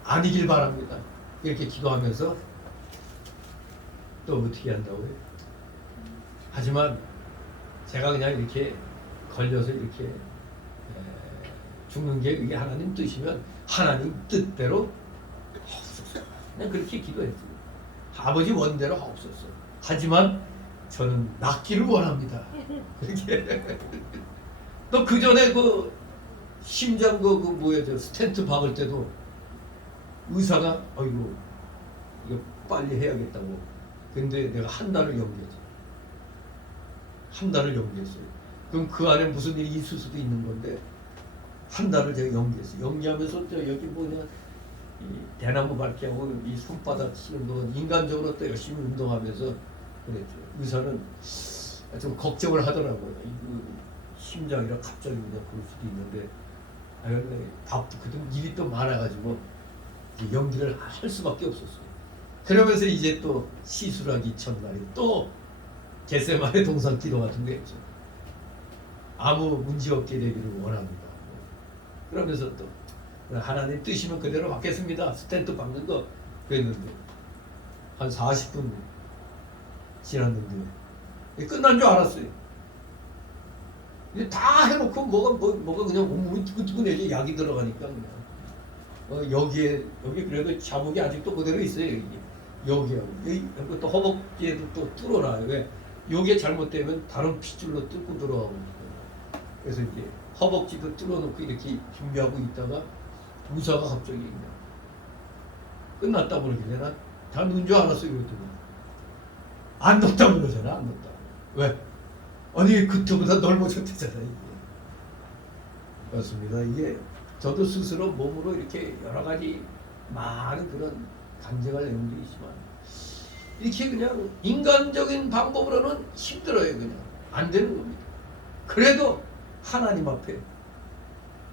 아니길 바랍니다. 이렇게 기도하면서 또 어떻게 한다고요? 하지만 제가 그냥 이렇게 걸려서 이렇게 죽는 게 이게 하나님 뜻이면 하나님 뜻대로 하옵소서. 그냥 그렇게 기도했어요. 아버지 원대로 하옵소서. 하지만 저는 낫기를 원합니다. 또 그 전에 심장 스텐트 박을 때도 의사가 아이고 이거 빨리 해야겠다고. 근데 내가 한 달을 연기했죠. 한 달을 연기했어요. 그럼 그 안에 무슨 일이 있을 수도 있는 건데 한 달을 제가 연기했어요. 연기하면서 저 여기 이 대나무 밟기하고 이 손바닥 치는 거 인간적으로 또 열심히 운동하면서 그랬죠. 의사는 좀 걱정을 하더라고요. 심장이라 갑자기 그냥 그럴 수도 있는데 바쁘거든. 일이 또 많아가지고 연기를 할 수밖에 없었어요. 그러면서 이제 또 시술하기 전날에 또 겟세마네 동상 기도 같은 데 했죠. 아무 문제 없게 되기를 원합니다. 그러면서 또 하나님 뜻이면 그대로 받겠습니다. 스텐트 박는 거 그랬는데 한 40분 지났는데 끝난 줄 알았어요. 다 해놓고 뭐가 그냥 온몸이 뜨끈뜨끈해져. 약이 들어가니까 그냥 여기 그래도 자국이 아직도 그대로 있어요. 여기하고 또 허벅지에도 또 뚫어놔요. 왜? 여기에 잘못되면 다른 핏줄로 뚫고 들어가고 그래서 이제 허벅지도 뚫어놓고 이렇게 준비하고 있다가 의사가 갑자기 그냥 끝났다고 그러길래 난 다 넣은 줄 알았어요. 그랬더니 안 넣었다고 그러잖아. 안 넣었다고. 왜? 아니 그때보다 넓어졌대잖아. 이게 그렇습니다. 이게 저도 스스로 몸으로 이렇게 여러 가지 많은 그런 간증할 내용들이 있지만 이렇게 그냥 인간적인 방법으로는 힘들어요. 그냥 안 되는 겁니다. 그래도 하나님 앞에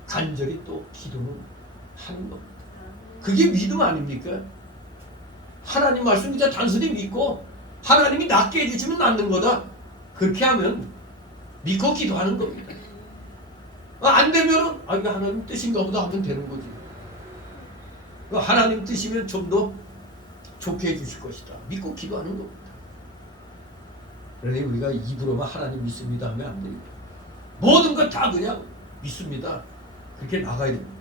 간절히 또 기도는 하는 겁니다. 그게 믿음 아닙니까? 하나님 말씀 진짜 단순히 믿고 하나님이 낫게 해주시면 낫는 거다. 그렇게 하면 믿고 기도하는 겁니다. 안 되면은 이거 하나님 뜻인가 보다 하면 되는 거지. 하나님 뜻이면 좀 더 좋게 해주실 것이다. 믿고 기도하는 겁니다. 그러니 우리가 입으로만 하나님 믿습니다 하면 안 됩니다. 모든 것 다 그냥 믿습니다. 그렇게 나가야 됩니다.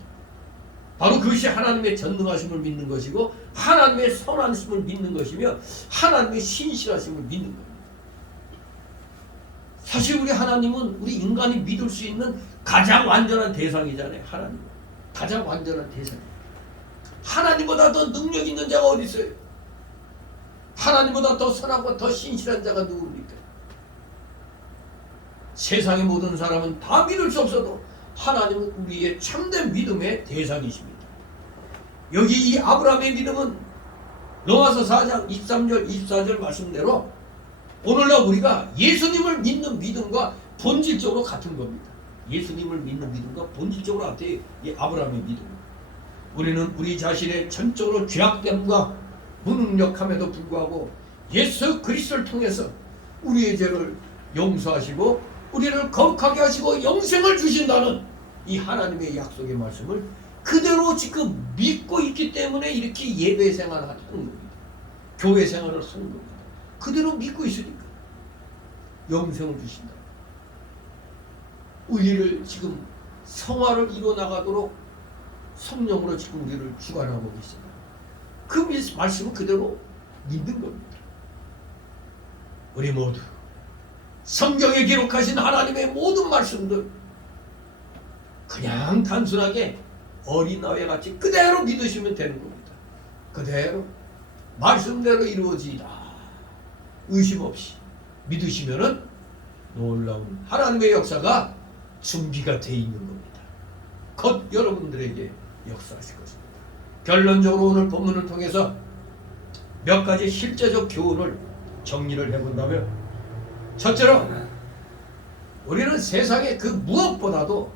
바로 그것이 하나님의 전능하심을 믿는 것이고 하나님의 선하심을 믿는 것이며 하나님의 신실하심을 믿는 겁니다. 사실 우리 하나님은 우리 인간이 믿을 수 있는 가장 완전한 대상이잖아요. 하나님 가장 완전한 대상. 하나님보다 더 능력 있는 자가 어디 있어요? 하나님보다 더 선하고 더 신실한 자가 누구입니까? 세상의 모든 사람은 다 믿을 수 없어도 하나님은 우리의 참된 믿음의 대상이십니다. 여기 이 아브라함의 믿음은 로마서 4장 23절 24절 말씀대로 오늘날 우리가 예수님을 믿는 믿음과 본질적으로 같은 겁니다. 예수님을 믿는 믿음과 본질적으로 같아요. 이 아브라함의 믿음. 우리는 우리 자신의 전적으로 죄악됨과 무능력함에도 불구하고 예수 그리스도를 통해서 우리의 죄를 용서하시고 우리를 거룩하게 하시고 영생을 주신다는 이 하나님의 약속의 말씀을 그대로 지금 믿고 있기 때문에 이렇게 예배 생활을 하는 겁니다. 교회 생활을 하는 겁니다. 그대로 믿고 있으니까 영생을 주신다. 우리를 지금 성화를 이루어나가도록 성령으로 지금 우리를 주관하고 계십니다. 그 말씀은 그대로 믿는 겁니다. 우리 모두 성경에 기록하신 하나님의 모든 말씀들 그냥 단순하게 어린아이 같이 그대로 믿으시면 되는 겁니다. 그대로 말씀대로 이루어지이다. 의심 없이 믿으시면은 놀라운 하나님의 역사가 준비가 되어 있는 겁니다. 곧 여러분들에게 역사하실 것입니다. 결론적으로 오늘 본문을 통해서 몇 가지 실제적 교훈을 정리를 해본다면, 첫째로 우리는 세상에 그 무엇보다도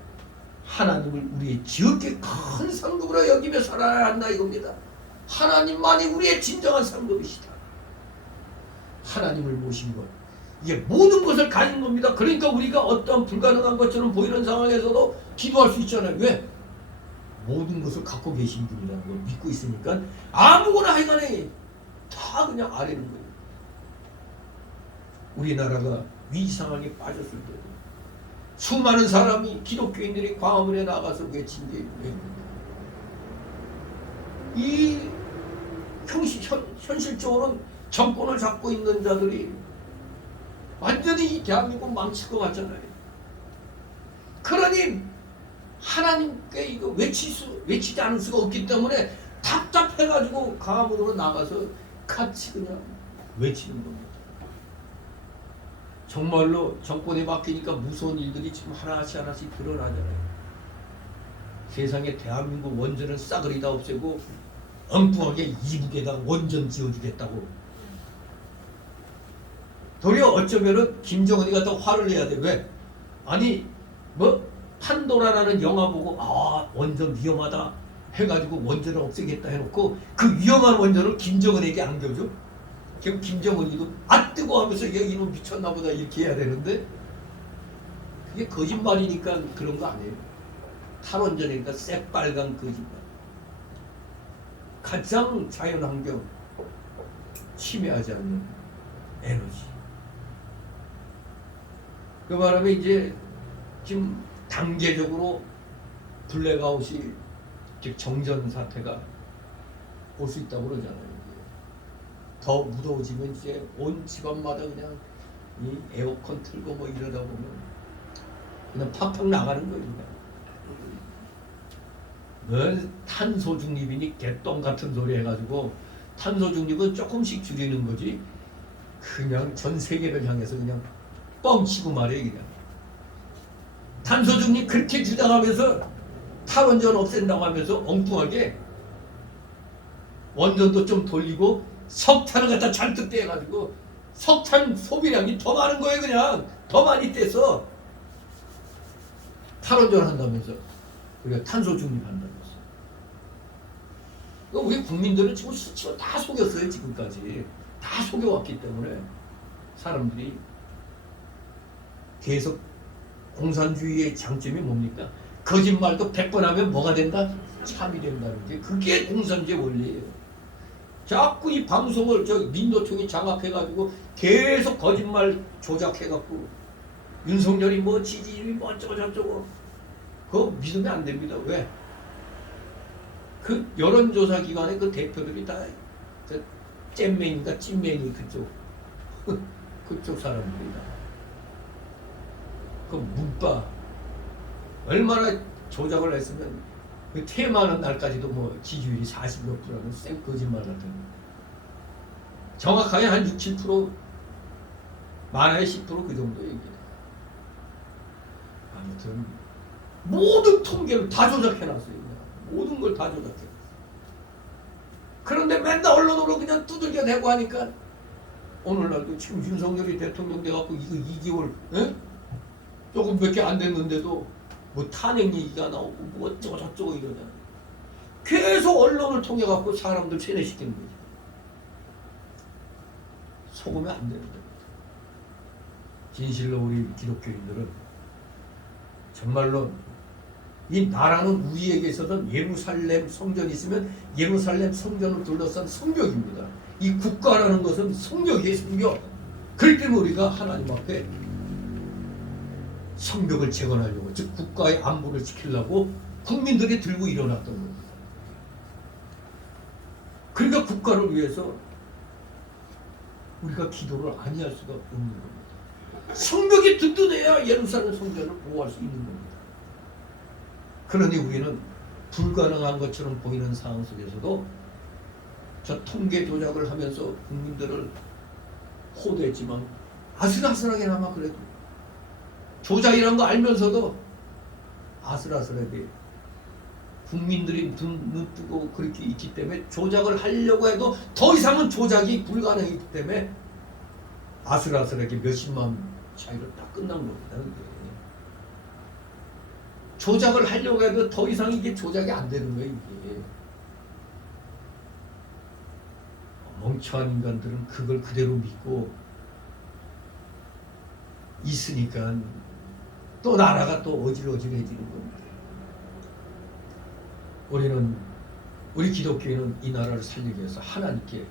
하나님을 우리의 지극히 큰 상급으로 여기며 살아야 한다 이겁니다. 하나님만이 우리의 진정한 상급이시다. 하나님을 모신 것, 이게 모든 것을 가진 겁니다. 그러니까 우리가 어떤 불가능한 것처럼 보이는 상황에서도 기도할 수 있잖아요. 왜? 모든 것을 갖고 계신 분이라는 걸 믿고 있으니까 아무거나 하여간에 다 그냥 아뢰는 거예요. 우리나라가 위기 상황에 빠졌을 때 수많은 사람이 기독교인들이 광화문에 나가서 외친 게 이 현실적으로는 정권을 잡고 있는 자들이 완전히 이 대한민국 망칠 것 같잖아요. 그러니 하나님께 이거 외치지 않을 수가 없기 때문에 답답해가지고 광화문으로 나가서 같이 그냥 외치는 겁니다. 정말로 정권에 맡기니까 무서운 일들이 지금 하나씩 드러나잖아요. 세상에 대한민국 원전을 싸그리 다 없애고 엉뚱하게 이북에다 원전 지어주겠다고. 도리어 어쩌면은 김정은이 갖다 화를 내야 돼. 왜? 아니 뭐 판도라라는 영화 보고 원전 위험하다 해가지고 원전을 없애겠다 해놓고 그 위험한 원전을 김정은에게 안겨줘? 그럼 김정은이도 뜨거 하면서 이놈 미쳤나보다 이렇게 해야 되는데 그게 거짓말이니까 그런 거 아니에요. 탈원전이니까 새빨간 거짓말. 가장 자연환경 침해하지 않는 에너지. 그 바람에 이제 지금 단계적으로 블랙아웃이 즉 정전 사태가 올 수 있다고 그러잖아요. 더 무더워지면 이제 온 집안마다 그냥 이 에어컨 틀고 뭐 이러다 보면 그냥 팍팍 나가는 거예요. 넌 탄소 중립이니 개똥 같은 소리 해가지고 탄소 중립은 조금씩 줄이는 거지 그냥 전 세계를 향해서 그냥 뻥치고 말해. 그냥 탄소 중립 그렇게 주장하면서 탈원전 없앤다고 하면서 엉뚱하게 원전도 좀 돌리고 석탄을 갖다 잔뜩 떼가지고 석탄 소비량이 더 많은 거예요. 그냥 더 많이 떼서 탈원전 한다면서 우리가 탄소 중립한다면서. 우리 국민들은 지금 수치로 다 속였어요. 지금까지 다 속여왔기 때문에 사람들이 계속 공산주의의 장점이 뭡니까? 거짓말도 100번 하면 뭐가 된다? 참이 된다는 게 그게 공산주의 원리예요. 자꾸 이 방송을 민노총이 장악해가지고 계속 거짓말 조작해갖고 윤석열이 뭐 지지율이 뭐 어쩌고 저쩌고 그거 믿으면 안 됩니다. 왜? 그 여론조사 기관의 그 대표들이 다 잼맨인가 찐맨이 그쪽 사람들이다. 그 문바 얼마나 조작을 했으면 그 퇴임하는 날까지도 뭐 지지율이 40몇 %라는 쌩 거짓말 같은 거. 정확하게 한 6, 7% 많아야 10% 그 정도 얘기다. 아무튼 모든 통계를 다 조작해놨어요. 모든 걸 다 조작해. 그런데 맨날 언론으로 그냥 두들겨 대고 하니까 오늘날도 지금 윤석열이 대통령 돼갖고 이거 2개월 에? 조금밖에 안 됐는데도 뭐 탄핵 얘기가 나오고 뭐 어쩌고 저쩌고 이러냐. 계속 언론을 통해 갖고 사람들 세뇌시키는 거지. 속으면 안 되는 겁니다. 진실로 우리 기독교인들은 정말로 이 나라는 우리에게 있어서는 예루살렘 성전이 있으면 예루살렘 성전을 둘러싼 성벽입니다. 이 국가라는 것은 성벽이에요, 성벽. 그렇기 때문에 우리가 하나님 앞에 성벽을 재건하려고, 즉 국가의 안보를 지키려고 국민들이 들고 일어났던 겁니다. 그러니까 국가를 위해서 우리가 기도를 아니할 수가 없는 겁니다. 성벽이 든든해야 예루살렘 성전을 보호할 수 있는 겁니다. 그러니 우리는 불가능한 것처럼 보이는 상황 속에서도 저 통계 조작을 하면서 국민들을 호도했지만 아슬아슬하게나마 그래도 조작이라는 거 알면서도 아슬아슬하게 국민들이 눈 뜨고 그렇게 있기 때문에 조작을 하려고 해도 더 이상은 조작이 불가능이기 때문에 아슬아슬하게 몇십만 차이로 딱 끝난 겁니다. 조작을 하려고 해도 더 이상 이게 조작이 안 되는 거예요. 이게 멍청한 인간들은 그걸 그대로 믿고 있으니까 또 나라가 또 어질어질해지는 겁니다. 우리 기독교인은 이 나라를 살리기 위해서 하나님께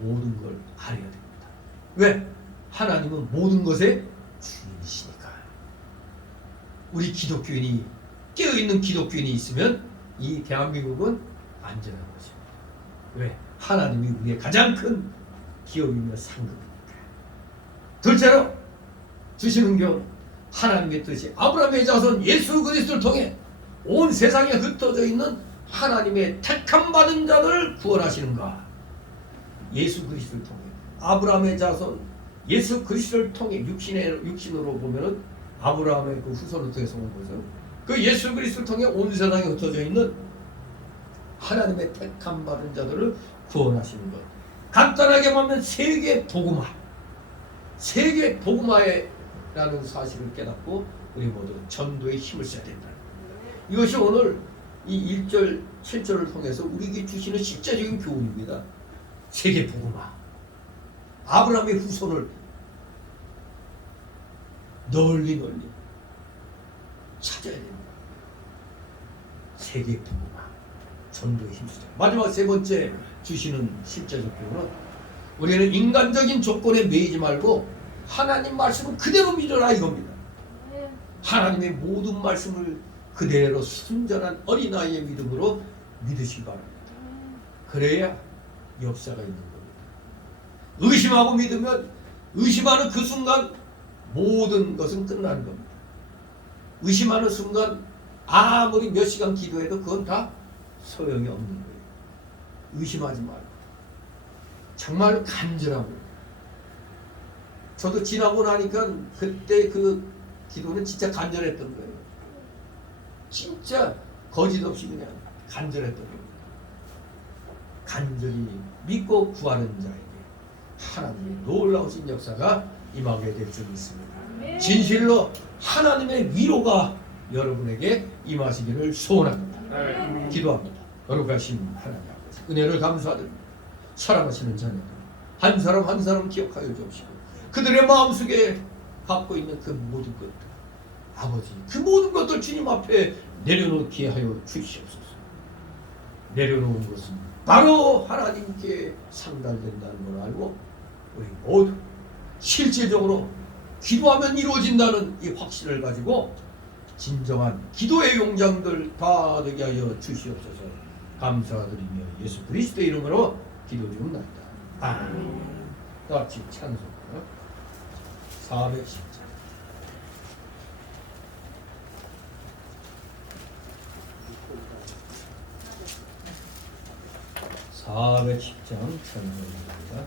모든 걸 알아야 됩니다. 왜? 하나님은 모든 것의 주인이시니까. 우리 기독교인이 깨어있는 기독교인이 있으면 이 대한민국은 안전한 것입니다. 왜? 하나님이 우리의 가장 큰 기업이며 상급이니까. 둘째로 주시는 경 하나님의 뜻이 아브라함의 자손 예수 그리스도를 통해 온 세상에 흩어져 있는 하나님의 택함 받은 자들을 구원하시는가. 예수 그리스도를 통해 아브라함의 자손 예수 그리스도를 통해 육신으로 보면은 아브라함의 그 후손을 통해서 온 것은 그 예수 그리스도를 통해 온 세상에 흩어져 있는 하나님의 택함 받은 자들을 구원하시는 것. 간단하게 보면 세계 복음화, 세계 복음화라는 사실을 깨닫고 우리 모두 전도에 힘을 써야 된다. 이것이 오늘 이 1절, 7절을 통해서 우리에게 주시는 실제적인 교훈입니다. 세계 복음화. 아브라함의 후손을 널리 찾아야 됩니다. 세계 복음화, 전도에 힘쓰자. 마지막 세 번째 주시는 실제적 교훈은 우리는 인간적인 조건에 매이지 말고 하나님 말씀을 그대로 믿어라 이겁니다. 하나님의 모든 말씀을 그대로 순전한 어린아이의 믿음으로 믿으시기 바랍니다. 그래야 역사가 있는 겁니다. 의심하고 믿으면 의심하는 그 순간 모든 것은 끝나는 겁니다. 의심하는 순간 아무리 몇 시간 기도해도 그건 다 소용이 없는 거예요. 의심하지 말고 정말 간절하고. 저도 지나고 나니까 그때 그 기도는 진짜 간절했던 거예요. 진짜 거짓 없이 그냥 간절했던 겁니다. 간절히 믿고 구하는 자에게 하나님의 놀라우신 역사가 임하게 될 줄 믿습니다. 진실로 하나님의 위로가 여러분에게 임하시기를 소원합니다. 기도합니다. 거룩하신 하나님 아버지, 은혜를 감사드립니다. 사랑하시는 자녀들 한 사람 한 사람 기억하여 주시고 그들의 마음속에 갖고 있는 그 모든 것들, 아버지 그 모든 것들 주님 앞에 내려놓게 하여 주시옵소서. 내려놓은 것은 바로 하나님께 상달된다는 걸 알고 우리 모두 실제적으로 기도하면 이루어진다는 이 확신을 가지고 진정한 기도의 용장들 다 되게 하여 주시옵소서. 감사드리며 예수 그리스도의 이름으로 기도드립니다. 아멘. 다 같이 찬송 410장. 찬송입니다.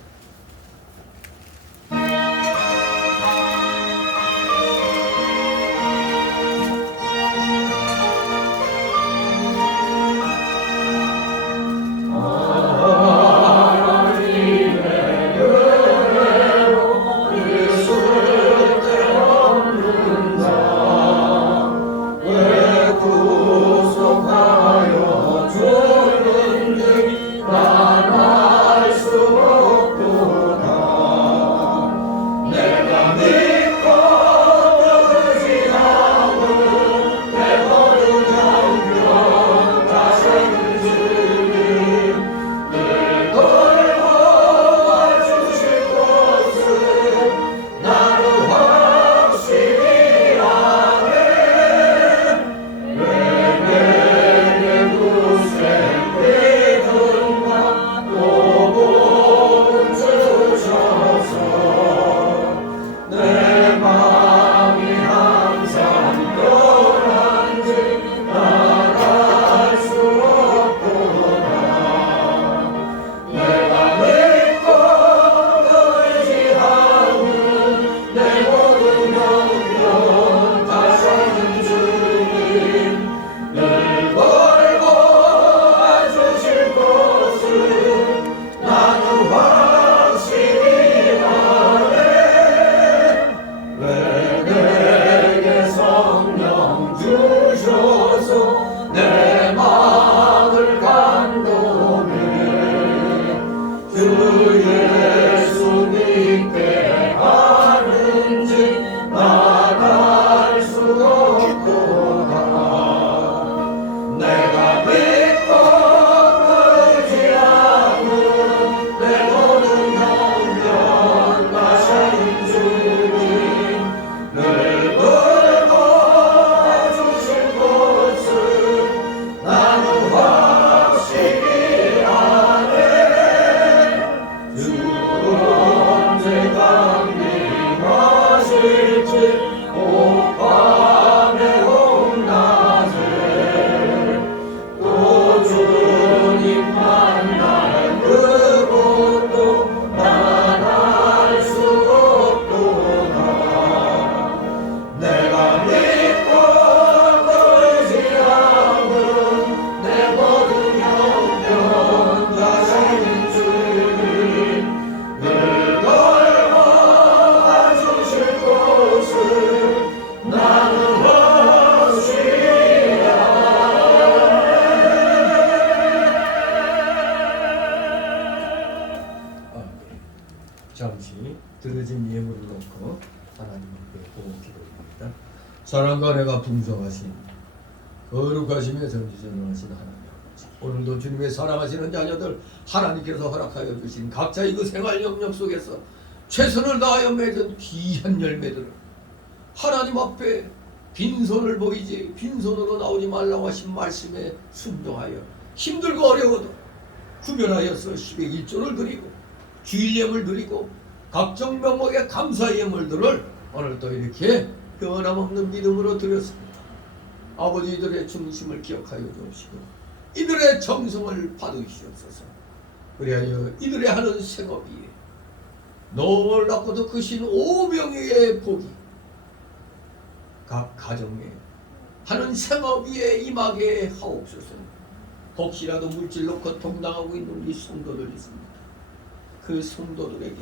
사랑과 은혜가 풍성하신 거룩하시며 전지전능하신 하나님 아버지, 오늘도 주님의 사랑하시는 자녀들 하나님께서 허락하여 주신 각자의 그 생활 영역 속에서 최선을 다하여 맺은 귀한 열매들을 하나님 앞에 빈손을 보이지 빈손으로 나오지 말라고 하신 말씀에 순종하여 힘들고 어려워도 구별하여서 10의 1조를 드리고 주일 예물 드리고 각종 명목의 감사 예물들을 오늘 또 이렇게 변함없는 믿음으로 드렸습니다. 아버지들의 중심을 기억하여 주옵시고 이들의 정성을 받으시옵소서. 그리하여 이들의 하는 생업이 놀랍고도 크신 오병이의 복이 각 가정에 하는 생업 위에 임하게 하옵소서. 혹시라도 물질로 고통당하고 있는 우리 성도들 있습니다. 그 성도들에게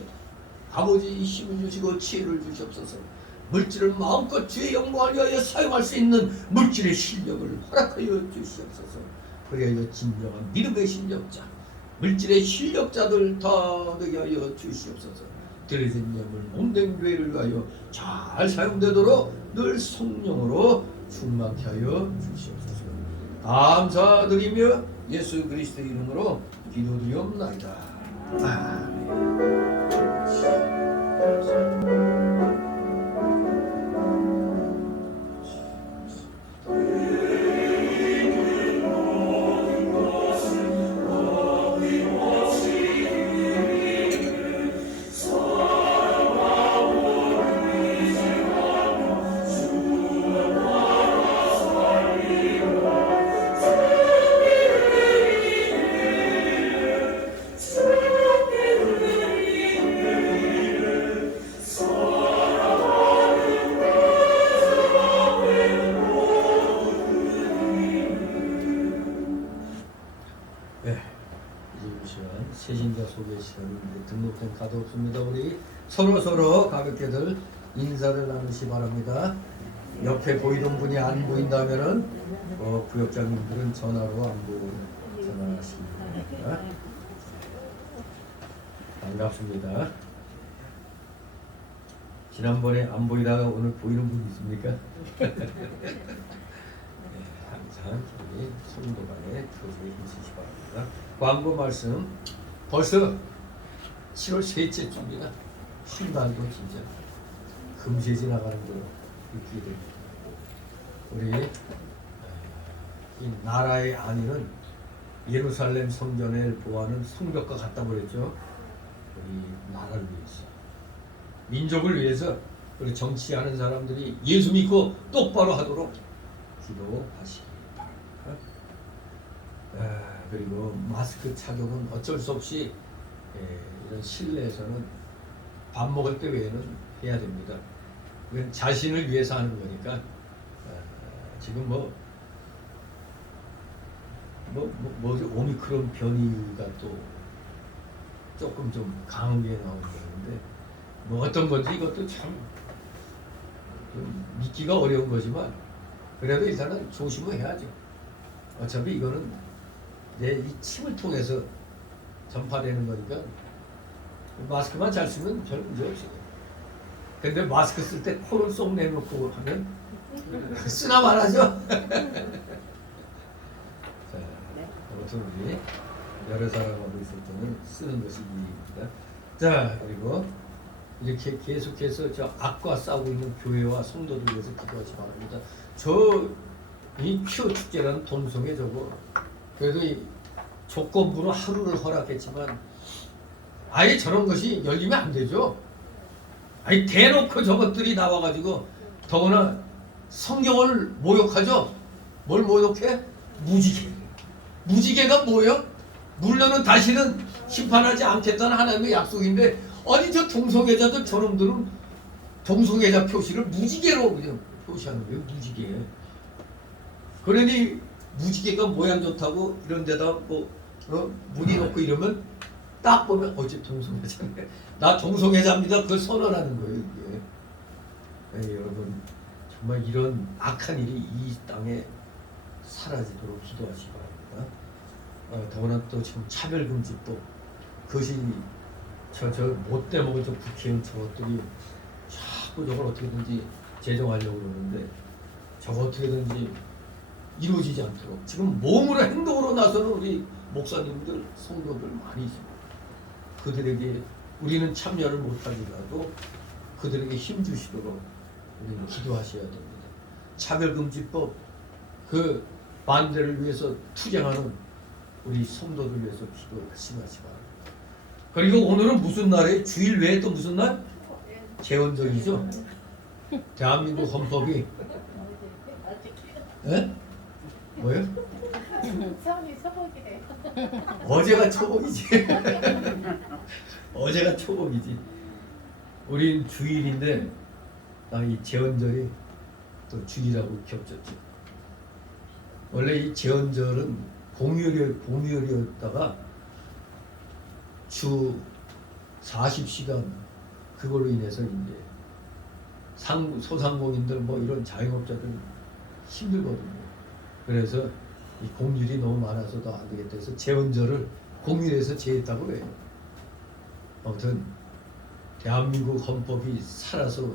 아버지 힘을 주시고 지혜를 주시옵소서. 물질을 마음껏 주의 영광을 위하여 사용할 수 있는 물질의 실력을 허락하여 주시옵소서. 그리하여 진정한 믿음의 실력자, 물질의 실력자들 다 되게 하여 주시옵소서. 드려진 예물 몸된 교회를 위하여 잘 사용되도록 늘 성령으로 충만케 하여 주시옵소서. 감사드리며 예수 그리스도의 이름으로 기도드리옵나이다. 아멘. 세신자 소개 시간인데 등록된 카드 없습니다. 우리 서로 가볍게들 인사를 나누시 바랍니다. 옆에 보이던 분이 안 보인다면은 구역장님들은 전화로 안부 전화하시기 바랍니다. 반갑습니다. 지난번에 안 보이다가 오늘 보이는 분 있습니까? 네, 항상 우리 성도 간에 교제에 힘쓰시 바랍니다. 광고 말씀. 벌써 7월 셋째 주입니다. 신발도 진짜 금세 지나가는 거 느끼게 됩니다. 우리 이 나라의 안위는 예루살렘 성전을 보호하는 성벽과 같다고 그랬죠. 우리 나라를 위해서, 민족을 위해서, 우리 정치하는 사람들이 예수 믿고 똑바로 하도록 기도하시기 바랍니다. 그리고 마스크 착용은 어쩔 수 없이 이런 실내에서는 밥 먹을 때 외에는 해야 됩니다. 그건 자신을 위해서 하는 거니까. 지금 뭐지, 오미크론 변이가 또 조금 좀 강하게 나오는 건데 뭐 어떤 건지 이것도 참 믿기가 어려운 거지만 그래도 일단은 조심을 해야죠. 어차피 이거는 이 침을 통해서 전파되는 거니까 마스크만 잘 쓰면 별 문제 없어요. 근데 마스크 쓸 때 코를 쏙 내놓고 하면 쓰나 말하죠. 자, 아무튼 우리 여러 사람하고 있을 때는 쓰는 것이 이입니다. 자, 그리고 이렇게 계속해서 저 악과 싸우고 있는 교회와 성도들 위해서 기도하시 바랍니다. 이 큐 축제라는 동성애 저거 그래도 이 조건부로 하루를 허락했지만 아예 저런 것이 열리면 안 되죠. 아니 대놓고 저것들이 나와가지고 더구나 성경을 모욕하죠. 뭘 모욕해? 무지개. 무지개가 뭐예요? 물론은 다시는 심판하지 않겠다는 하나님의 약속인데 아니 저 동성애자들 저놈들은 동성애자 표시를 무지개로 그냥 표시하는 거예요. 무지개. 그러니 무지개가 모양 좋다고 이런 데다 무늬 놓고 이러면 딱 보면 어째 동성애자네. 나 동성애자입니다. 그걸 선언하는 거예요. 이게. 네, 여러분 정말 이런 악한 일이 이 땅에 사라지도록 기도하시기 바랍니다. 더구나 또 지금 차별금지법 그것이 저 못돼 먹은 저 국회의원 저것들이 자꾸 저걸 어떻게든지 제정하려고 그러는데 저거 어떻게든지 이루어지지 않도록 지금 몸으로 행동으로 나서는 우리 목사님들, 성도들 많이 있습니다. 그들에게 우리는 참여를 못하더라도 그들에게 힘 주시도록 우리는 기도하셔야 됩니다. 차별금지법 그 반대를 위해서 투쟁하는 우리 성도들 위해서 기도하시기 바랍니다. 그리고 오늘은 무슨 날이에요? 주일 외에 또 무슨 날? 재헌절이죠. 대한민국 헌법이 예? 뭐예요? 수학이 초복이래. 어제가 초복이지. 어제가 초복이지. 우린 주일인데 이 재헌절이 또 주일하고 겹쳤죠. 원래 이 재헌절은 공휴일이었다가 주 40시간 그걸로 인해서 이제 소상공인들 뭐 이런 자영업자들 힘들거든요. 그래서 이 공휴일이 너무 많아서도 안 되겠다 해서 재헌절을 공휴일에서 제했다고 해요. 아무튼 대한민국 헌법이 살아서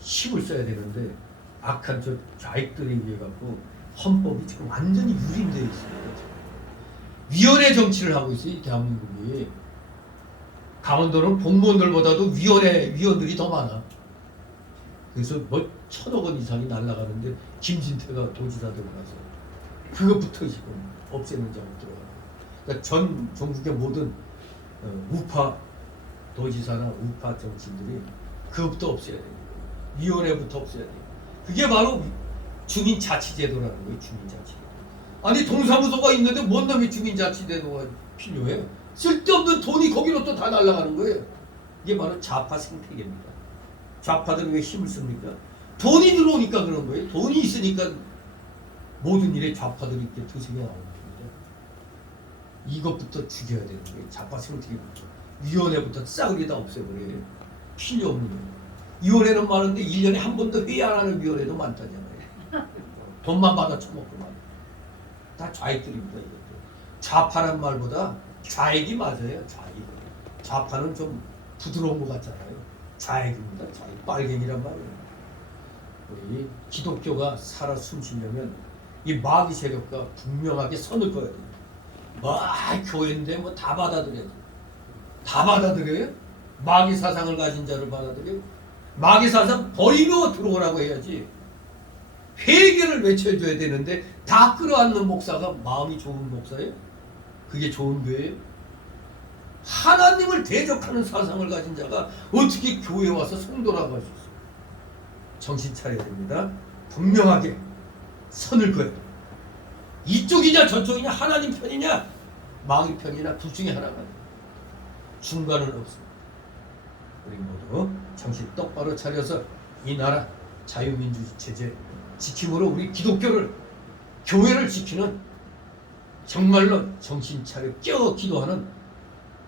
힘을 써야 되는데 악한 저 좌익들에 의해 갖고 헌법이 지금 완전히 유린되어 있습니다. 위원회 정치를 하고 있어요. 이 대한민국이. 강원도는 공무원들보다도 위원들이 더 많아. 그래서 뭐 1,000억 원 이상이 날아가는데 김진태가 도지사 되고 나서 그것부터 지금 없애는 작업 들어가요. 그러니까 전 전국의 모든 우파 도지사나 우파 정치인들이 그것부터 없애야 돼요. 위원회부터 없애야 돼요. 그게 바로 주민자치제도라는 거예요. 주민자치제도. 아니 동사무소가 있는데 뭔 놈이 주민자치제도가 필요해? 쓸데없는 돈이 거기로 또 다 날아가는 거예요. 이게 바로 좌파 생태계입니다. 좌파들은 왜 힘을 씁니까? 돈이 들어오니까 그런 거예요. 돈이 있으니까 모든 일에 좌파들이 이렇게 드세게 나오는 겁니다. 이것부터 죽여야 되는 거예요. 좌파 생태계부터. 위원회부터 싸그리 다 없애버려요. 필요 없는 거예요. 위원회는 많은데 1년에 한 번도 회의 안 하는 위원회도 많다잖아요. 돈만 받아 처먹고만. 다 좌익들입니다. 이것도. 좌파란 말보다 좌익이 맞아요. 좌익. 좌파는 좀 부드러운 것 같잖아요. 좌익입니다. 좌익. 빨갱이란 말이에요. 우리 기독교가 살아 숨쉬려면 이 마귀 세력과 분명하게 선을 그어야 돼요. 교회인데 뭐 다 받아들여야지. 다 받아들여요? 마귀 사상을 가진 자를 받아들여요? 마귀 사상 버리고 들어오라고 해야지. 회개를 외쳐줘야 되는데 다 끌어안는 목사가 마음이 좋은 목사예요? 그게 좋은 교회예요? 하나님을 대적하는 사상을 가진 자가 어떻게 교회에 와서 성도라고 할 수 있어요? 정신 차려야 됩니다. 분명하게 선을 그어야 돼요. 이쪽이냐 저쪽이냐 하나님 편이냐 마귀 편이냐 둘 중에 하나가 중간은 없습니다. 우리 모두 정신 똑바로 차려서 이 나라 자유민주 체제 지킴으로 우리 기독교를 교회를 지키는 정말로 정신 차려 깨어 기도하는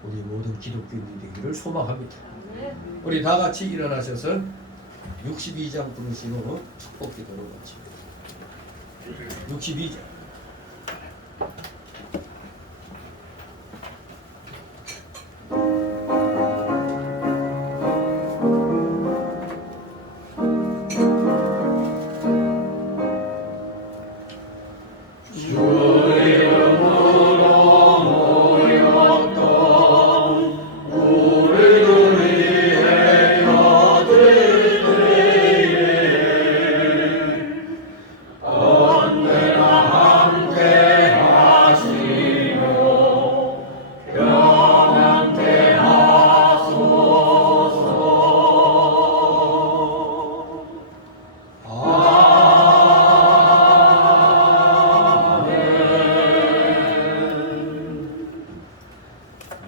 우리 모든 기독교인이 되기를 소망합니다. 우리 다 같이 일어나셔서 62장 부르시고 축복 기도를 마칩니다. 62장.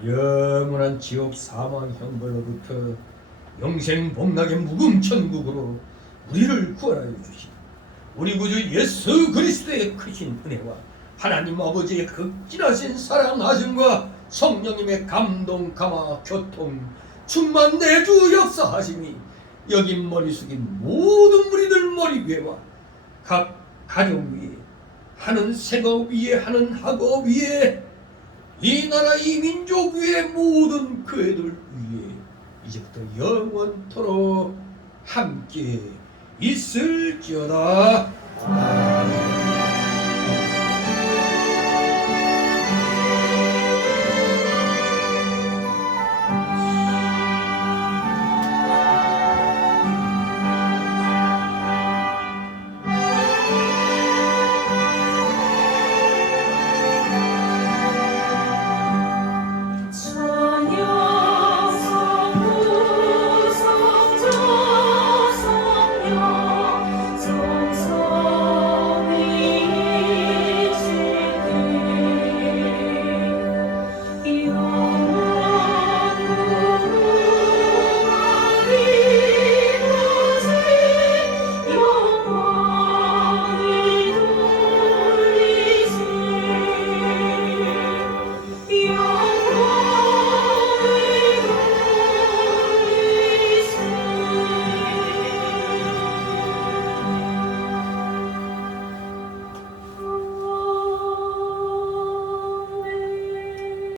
영원한 지옥 사망 형벌로부터 영생 복락의 묵음 천국으로 우리를 구하여 주신 우리 구주 예수 그리스도의 크신 은혜와 하나님 아버지의 극진하신 사랑하심과 성령님의 감동 감화 교통 충만 내주 역사하심이 여긴 머리 숙인 모든 무리들 머리 위에와 각 가정 위에 하는 생업 위에 하는 학업 위에 이 나라 이 민족 위에 모든 그 애들 위에 이제부터 영원토록 함께 있을지어다.